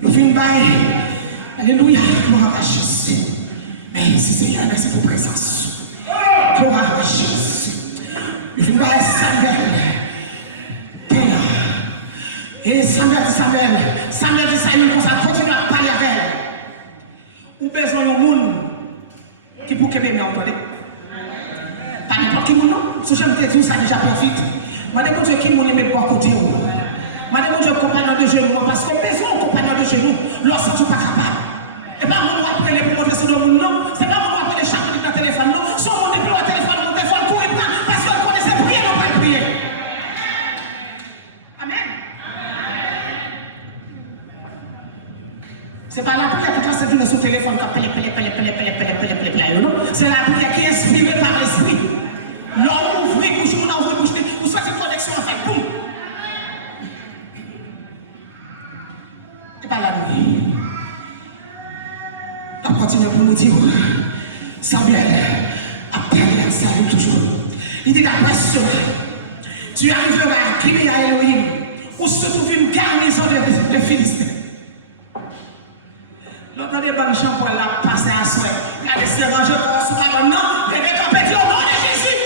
Le film bail. Alléluia. Gloire à Jésus. Merci Seigneur, merci pour présence. Gloire à Jésus. Le film bail Samuel. Et Samuel dit Samuel, comme ça, continue à parler avec elle. Ou besoin d'un monde qui pour qu'elle m'ait entendu. Pas n'importe qui, non. Si j'aime te dire ça, déjà profite. Madame, mon Dieu, qui m'a mis bon côté. Madame, mon Dieu, compagnon de genoux. Parce que besoin d'un compagnon de genoux, lorsque tu n'es pas capable. Et pas mon appeler pour montrer sur le monde, non. C'est pas mon appeler chaque minute dans le téléphone, non. Son monde est plus au téléphone, mon téléphone, courir pas. Parce qu'on connaissait prier, non pas prier. Amen. C'est pas la prière qui transcende sur le téléphone qui appelle, non. C'est la prière qui est inspirée par l'esprit. L'homme ouvre, bouge, on ouvre, bouge, ou soit une connexion en fait, boum. Seigneur pour nous dire, Samuel a parlé à Saül toujours. Il dit d'après cela, tu arriveras à crier à Elohim, où se trouve une garnison de Philistins. L'autre des bonnes gens pour la passer à soi. Il a décidé de ranger pour soi. Non, les mecs ont pété au nom de Jésus.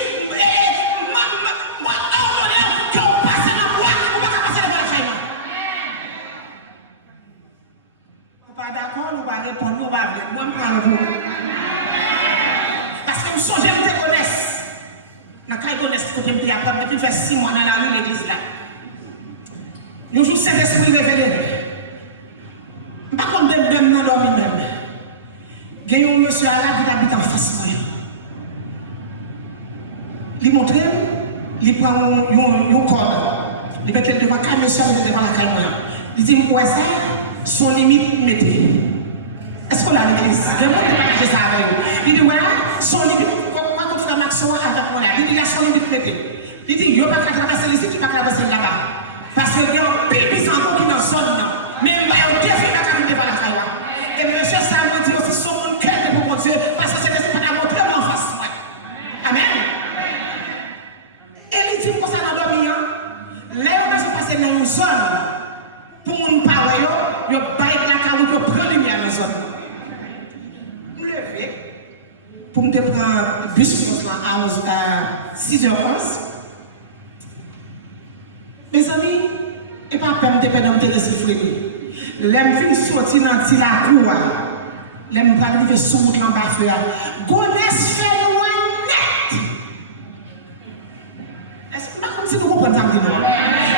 Moi, ordonné qu'on passe dans la voie, on va passer dans la voie. Pas d'accord, on va répondre, on va venir. Moi, je vais répondre. Parce que nous sommes gens qui te connaissent. Dans le connaissent, côté de la depuis faire 6 mois dans la rue, l'église là. Nous jouons cet esprit révélé. Par contre, je ne dormir même. Il y a un monsieur là qui habite en face de moi. Il montre, il prend un corps. Il met devant la monsieur, il devant la caméra. Il dit, ouais, ça, son limite, mettez. Est-ce qu'on a l'église? Il dit, ça avec vous. Il dit, ouais, son limite, comment on fait un maximum avec moi là? Il dit, il a son limite, mettez. Il dit, il n'y a pas qu'à traverser ici, tu ne vas pas traverser là-bas. Parce qu'il y a un pile bizarre qui est dans la zone. Mais il y a un défi qui est devant la caméra. Et monsieur, ça me dit aussi, son monde cœur pour mon Dieu, parce que c'est l'esprit à montrer en face. Amen. Et il dit, pour ça, dans le milieu, là, on va se passer dans une zone. Pour mon parler, il y a la caméra pour prendre lumière dans la zone. Nous lever, pour me prendre un bus à 6h11. Mes amis, et pas peur de perdre de siffler. L'aime fin sortir dans la cour. L'aime pas arriver sous en bas faire. Gonesse fait loin net. Est-ce que pas comme si nous comprenons ça?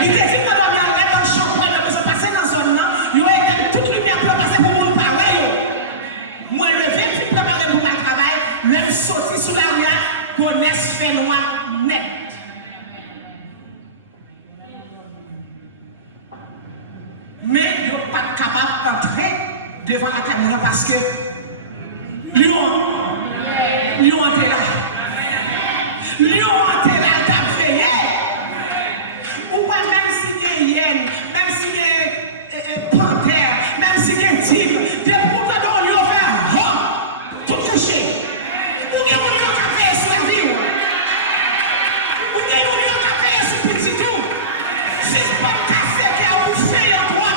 Il dit que quand on est dans le champ, on a passer dans la zone là, il y a toute lumière pour passer pour mon pareil. Moi, le vais puis préparer pour mon travail, l'aime sortir sous la rue, gonesse fait loin net. Mais ils ne sont pas capables d'entrer devant la caméra parce que Lyon était là. Lyon était là, t'as veillé. Ou pas même si il y a hyène, même si il y a panthère, même si il y a tigre, des bouts dans Lyon fait tout touché. Ou bien on Lyon qui a fait sur la vie. Ou bien on Lyon qui a fait sur petit tout. C'est pas cassé qui a bouffé en toi.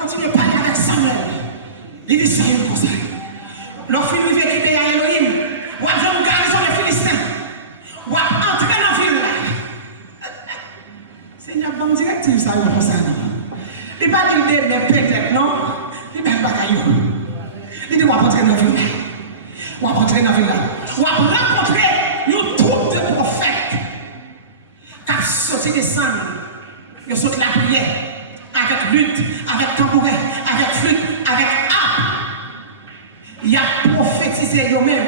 Continue à parler avec Samuel. Il dit ça comme ça. Leur fils lui veut quitter à Elohim. Ou à une garnison de Philistins. Ou à entrer dans la ville. Seigneur, bon directive ça comme ça. Il n'est pas dit mais peut-être non. Il n'est pas bataillon. Il dit ou à entrer dans la ville. Ou à entrer dans la ville. Ou à rencontrer une troupe de prophètes. Qui a sorti des sangs. Ils ont sorti la prière. Avec lutte, avec tambouret, avec flûte, avec harpe. Il a prophétisé eux-mêmes.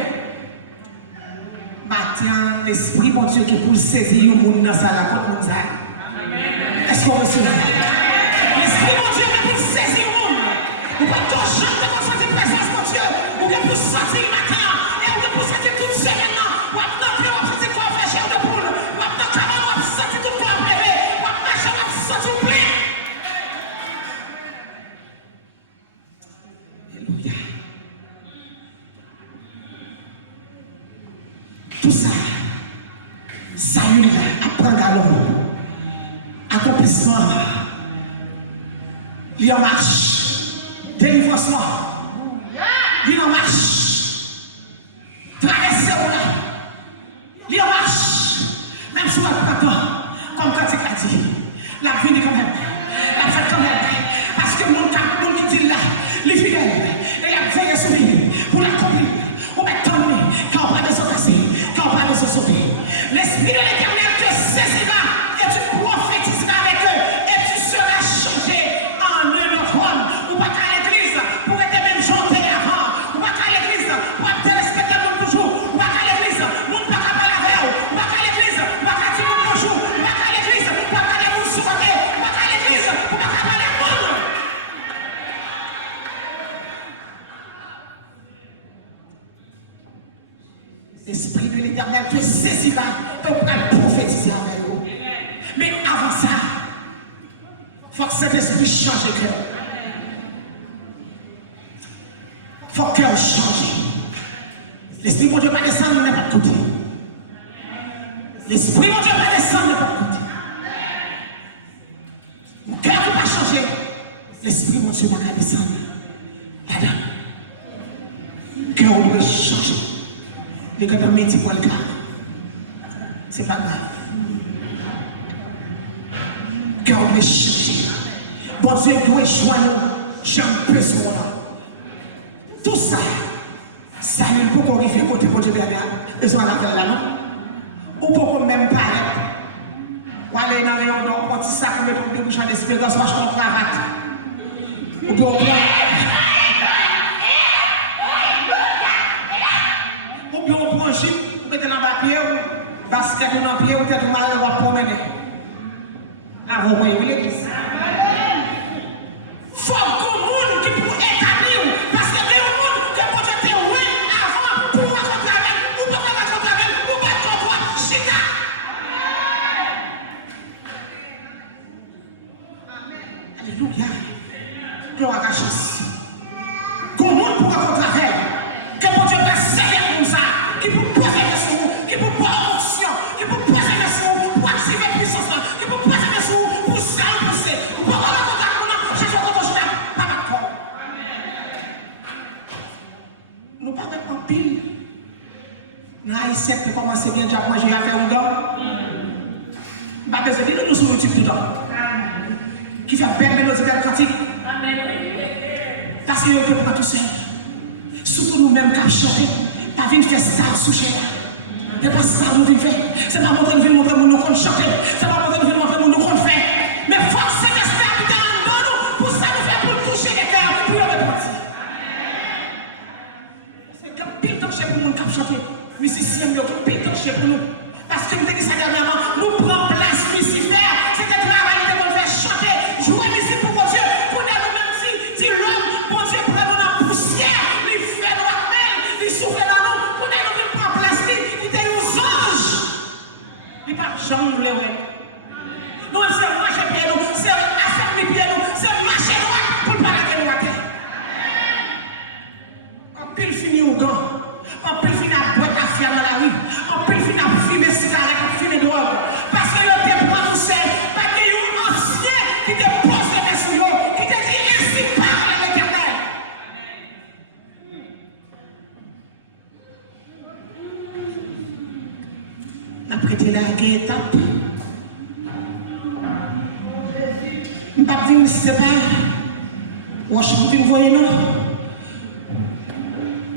Maintenant, l'esprit, mon Dieu, qui est pour saisir le monde dans sa raconte. Est-ce qu'on reçoit? L'esprit, mon Dieu, qui est pour saisir le monde. Vous pouvez pas jamais ressentir la présence, mon Dieu. Vous pouvez pour sentir le matin. Et vous pouvez pour sentir toute semaine. Vous pouvez pour sentir quoi faire chair de poule. Vous pouvez pour sentir tout quoi pleurer. Vous pouvez pour sentir plein. Tout ça, Saül apprend à l'homme. Accomplissement. Il y en marche. Délivrance. Il y en marche. Traverser là. Il y en marche. Même si on a pas comme quand il a dit. La vie quand même. La fête quand même. Parce que mon qui dit là, les fidèles, et la veille sur lui pour l'accomplir. On met tant de quand on va de se passer. Quand on va de se sauver. L'esprit de l'Éternel te saisira et tu prophétiseras avec eux et tu seras changé en un autre homme. Ou pas qu'à l'église pour être même chanté avant. Ou pas qu'à l'église pour être respecté toujours. Ou pas qu'à l'église pour ne pas parler avec eux. Ou pas qu'à l'église pour pas qu'à dire bonjour. Ou pas qu'à l'église pour pas qu'à aller vous souhaiter. Ou pas qu'à l'église pour pas qu'à parler à monde. L'esprit de l'Éternel te saisira faut que cet esprit change le cœur. Faut que le cœur change. L'esprit de Dieu va descendre de n'importe côté. L'esprit de Dieu va descendre de n'importe côté. Mon cœur ne va pas changer. L'esprit de Dieu va descendre. Là-dedans. Le cœur doit changer. Les gars d'amitié dit pour le cas. C'est pas grave. Le cœur doit changer. Bon Dieu doit joindre. J'aime besoin. Tout ça. Ça ne peut pas arriver côté pour Dieu derrière. Besoin de la là, non? Ou pour même paraître. Ou aller dans les réunions, on petit sac, on met pour des bouches d'espérance, parce qu'on cravate. Ou bien on prend un chip, on met dans le pied, ou basket dans le pied, ou tête mal, on va promener. Là, vous voyez l'église. Faut que le monde qui peut établir, parce que le monde qui peut être oui avant, pour pouvoir contre avec, ou pour pouvoir contre avec, ou pas contre toi, chita. Alléluia. Gloire à Jésus. Comment on pourra contre avec, que mon Dieu va servir comme ça, qui peut poser des sous, qui peut boire onction, qui peut poser des sous, pour activer la puissance, qui peut poser des sous, pour s'imposer, pour pouvoir contre nous ne parlons pas en pile. Nous avons commencé bien déjà pour jouer à faire un gars. Nous avons besoin de nous sur le type tout le temps. Qui fait belle mélodie de cantique. Parce que nous ne pouvons pas tout seul. Surtout nous-mêmes qui avons chanté. Pas venir faire ça sous chez nous. Ce n'est pas ça que nous venons faire. Ce n'est pas montrer nous montrer nous qu'on chanter. Ce n'est pas montrer nous montrer nous qu'on fait. Mais force c'est que c'est habitant dans nous. Pour ça nous faire pour toucher les cœurs. Pour le repartir. Pile de chez pour nous qui chanter. Musiciens, nous avons pile de chez pour nous. Parce que nous avons dit ça dernièrement, nous prenons place Lucifer. C'est un travail de nous faire chanter, jouer musique pour mon Dieu. Pour nous-mêmes si l'homme, mon Dieu, prend nous dans la poussière, il fait nous appel, il souffle dans nous. Pour nous prendre place, il était nos anges. Il n'est pas jamais voulu. Nous, c'est marcher pied nous, c'est affermir pied nous, c'est marcher droit pour ne pas arrêter nous à terre. En pile fini au gant. On peut finir à boire à faire dans la rue. On peut finir à fumer cigarette, à fumer drogue. Parce que le temps pour nous c'est pas que un ancien qui te pose les sur eux, qui te dit ainsi parle l'Éternel. On a prêté la étape. On ne peut pas venir se séparer. On va chanter une voyez nous.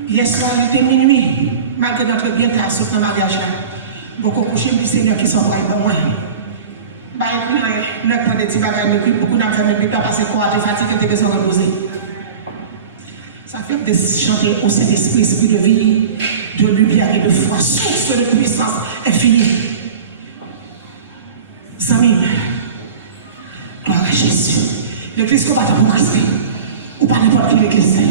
Hier soir, il était minuit, malgré notre bien tard sur le mariage. Beaucoup de coucher du Seigneur qui sont pour moi. Il n'y a pas de petits bagages, beaucoup d'enfants ne peuvent pas passer quoi, de fatigue, de besoin de reposer. Ça fait de chanter au Saint-Esprit, esprit de vie, de lumière et de foi, source de puissance infinie. Amis, gloire à Jésus. L'église qu'on va pour Christ, ou pas n'importe quelle église.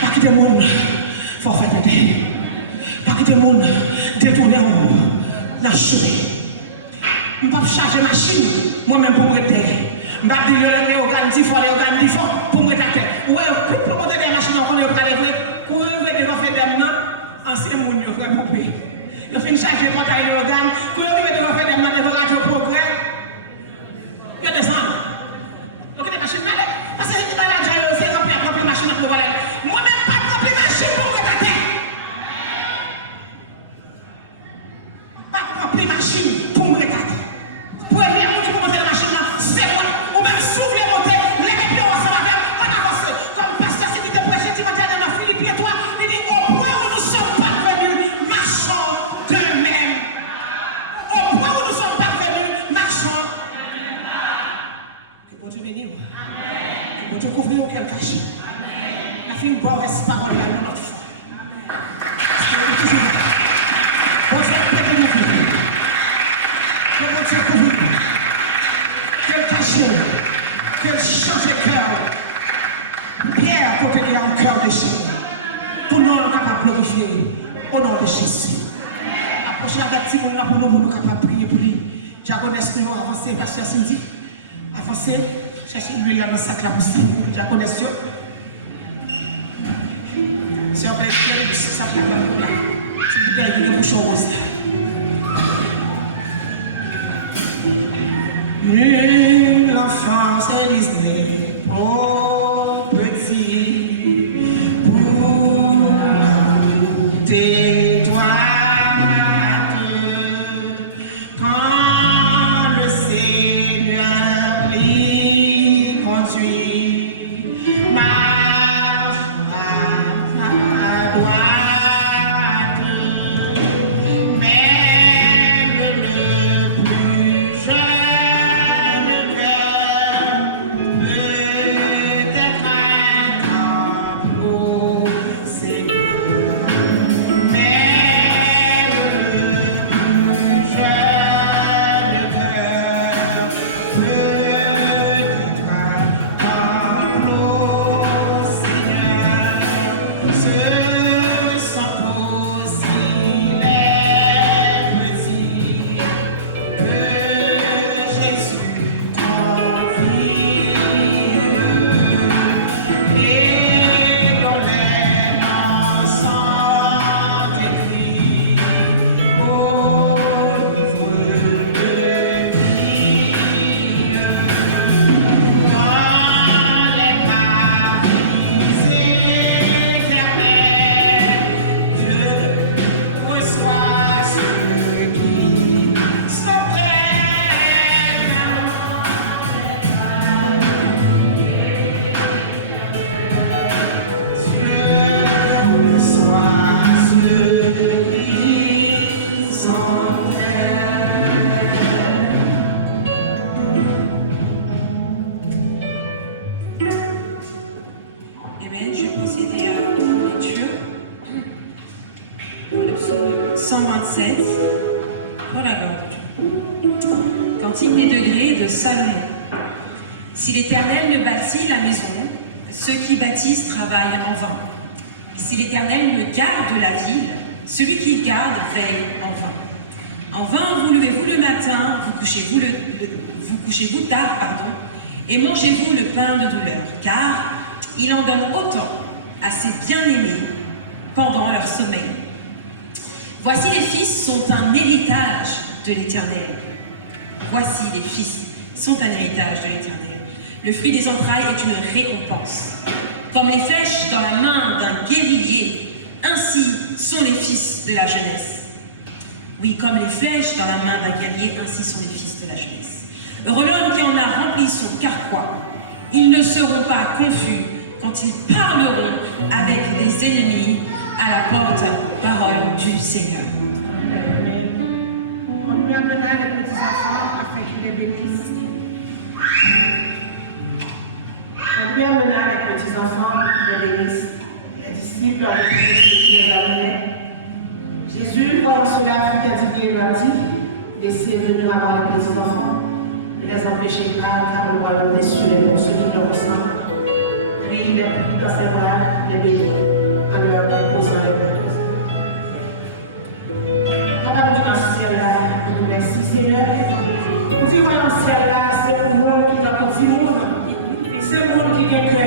Pas quitter le monde. Il faut faire péter. Pas quitter le monde, détourner la chemin. Je ne peux pas charger la machine, moi-même pour me rester. Je ne peux pas dire les organes 10 fois, les organes 10 fois pour me rester. Ouais, pour monter des machines, on est au palais, pour arriver devant faire des mains, ancien monde, il faut couper. Il faut charger pour tailler les organes, pour arriver devant faire des mains, devant radio progrès. Il y a des gens. Donc, des machines, parce que c'est la déjà, c'est remplir machine pour voler. Moi-même, pas remplir machine pour me rester. Pas remplir machine pour me rester. Pour aller à monter pour monter la machine, c'est moi. Ou même souffler monter, les pieds ensemble avec, on avance. Comme pasteur, si tu te prêches, tu vas dire dans Philippe et toi, il dit au point où nous ne sommes pas venus, marchons de même. Au point où nous ne sommes pas venus, marchons. Que bon Dieu bénisse. Que bon Dieu couvre auquel cache. La fille boit reste parole là, notre foi. Bon Dieu, peut-être nous. Que bon Dieu couvre. Quel cachet, quel change de cœur. Pierre, pour qu'il y ait un cœur de Jésus. Pour nous, nous capables de glorifier au nom de Jésus. Approchez avec tout le monde pour nous capables de prier pour lui. J'avais l'esprit avancé, pasteur Cindy. Avancez. Cherchez l'huile là dans le sac là pour ça. Tu la connais sûr? Si on fait le sac là, c'est pour faire des bouchons roses. L'enfance est Disney, oh petit, pour la beauté toi. Amen. Je vais procéder à la lecture. Le psaume 127. Oh la gloire. Cantique des degrés de Salomon. Si l'Éternel ne bâtit la maison, ceux qui bâtissent travaillent en vain. Si l'Éternel ne garde la ville, celui qui garde veille en vain. En vain vous levez-vous le matin, vous couchez-vous tard, et mangez-vous le pain de douleur, car il en donne autant à ses bien-aimés pendant leur sommeil. Voici les fils sont un héritage de l'Éternel. Voici les fils sont un héritage de l'Éternel. Le fruit des entrailles est une récompense. Comme les flèches dans la main d'un guerrier, ainsi sont les fils de la jeunesse. Oui, comme les flèches dans la main d'un guerrier, ainsi sont les fils de la jeunesse. Heureux l'homme qui en a rempli son carquois. Ils ne seront pas confus quand ils parleront avec des ennemis à la porte-parole du Seigneur. On lui amena les petits enfants afin qu'ils les bénissent. On lui amena les petits enfants pour qu'ils les bénissent. Les disciples ont écouté ce qui les amenait. Jésus, voyant cela, fut indigné et leur dit, laissez venir avoir les petits enfants, ne les empêchez pas, car le royaume des cieux est pour ceux qui le ressemblent. Puis il les prit dans ses bras, les bénit, en leur imposant les mains. Madame dans ce ciel-là, nous merci Seigneur. Nous disons dans ce ciel-là, c'est pour nous qui est dans le petit monde, c'est le monde qui est créé.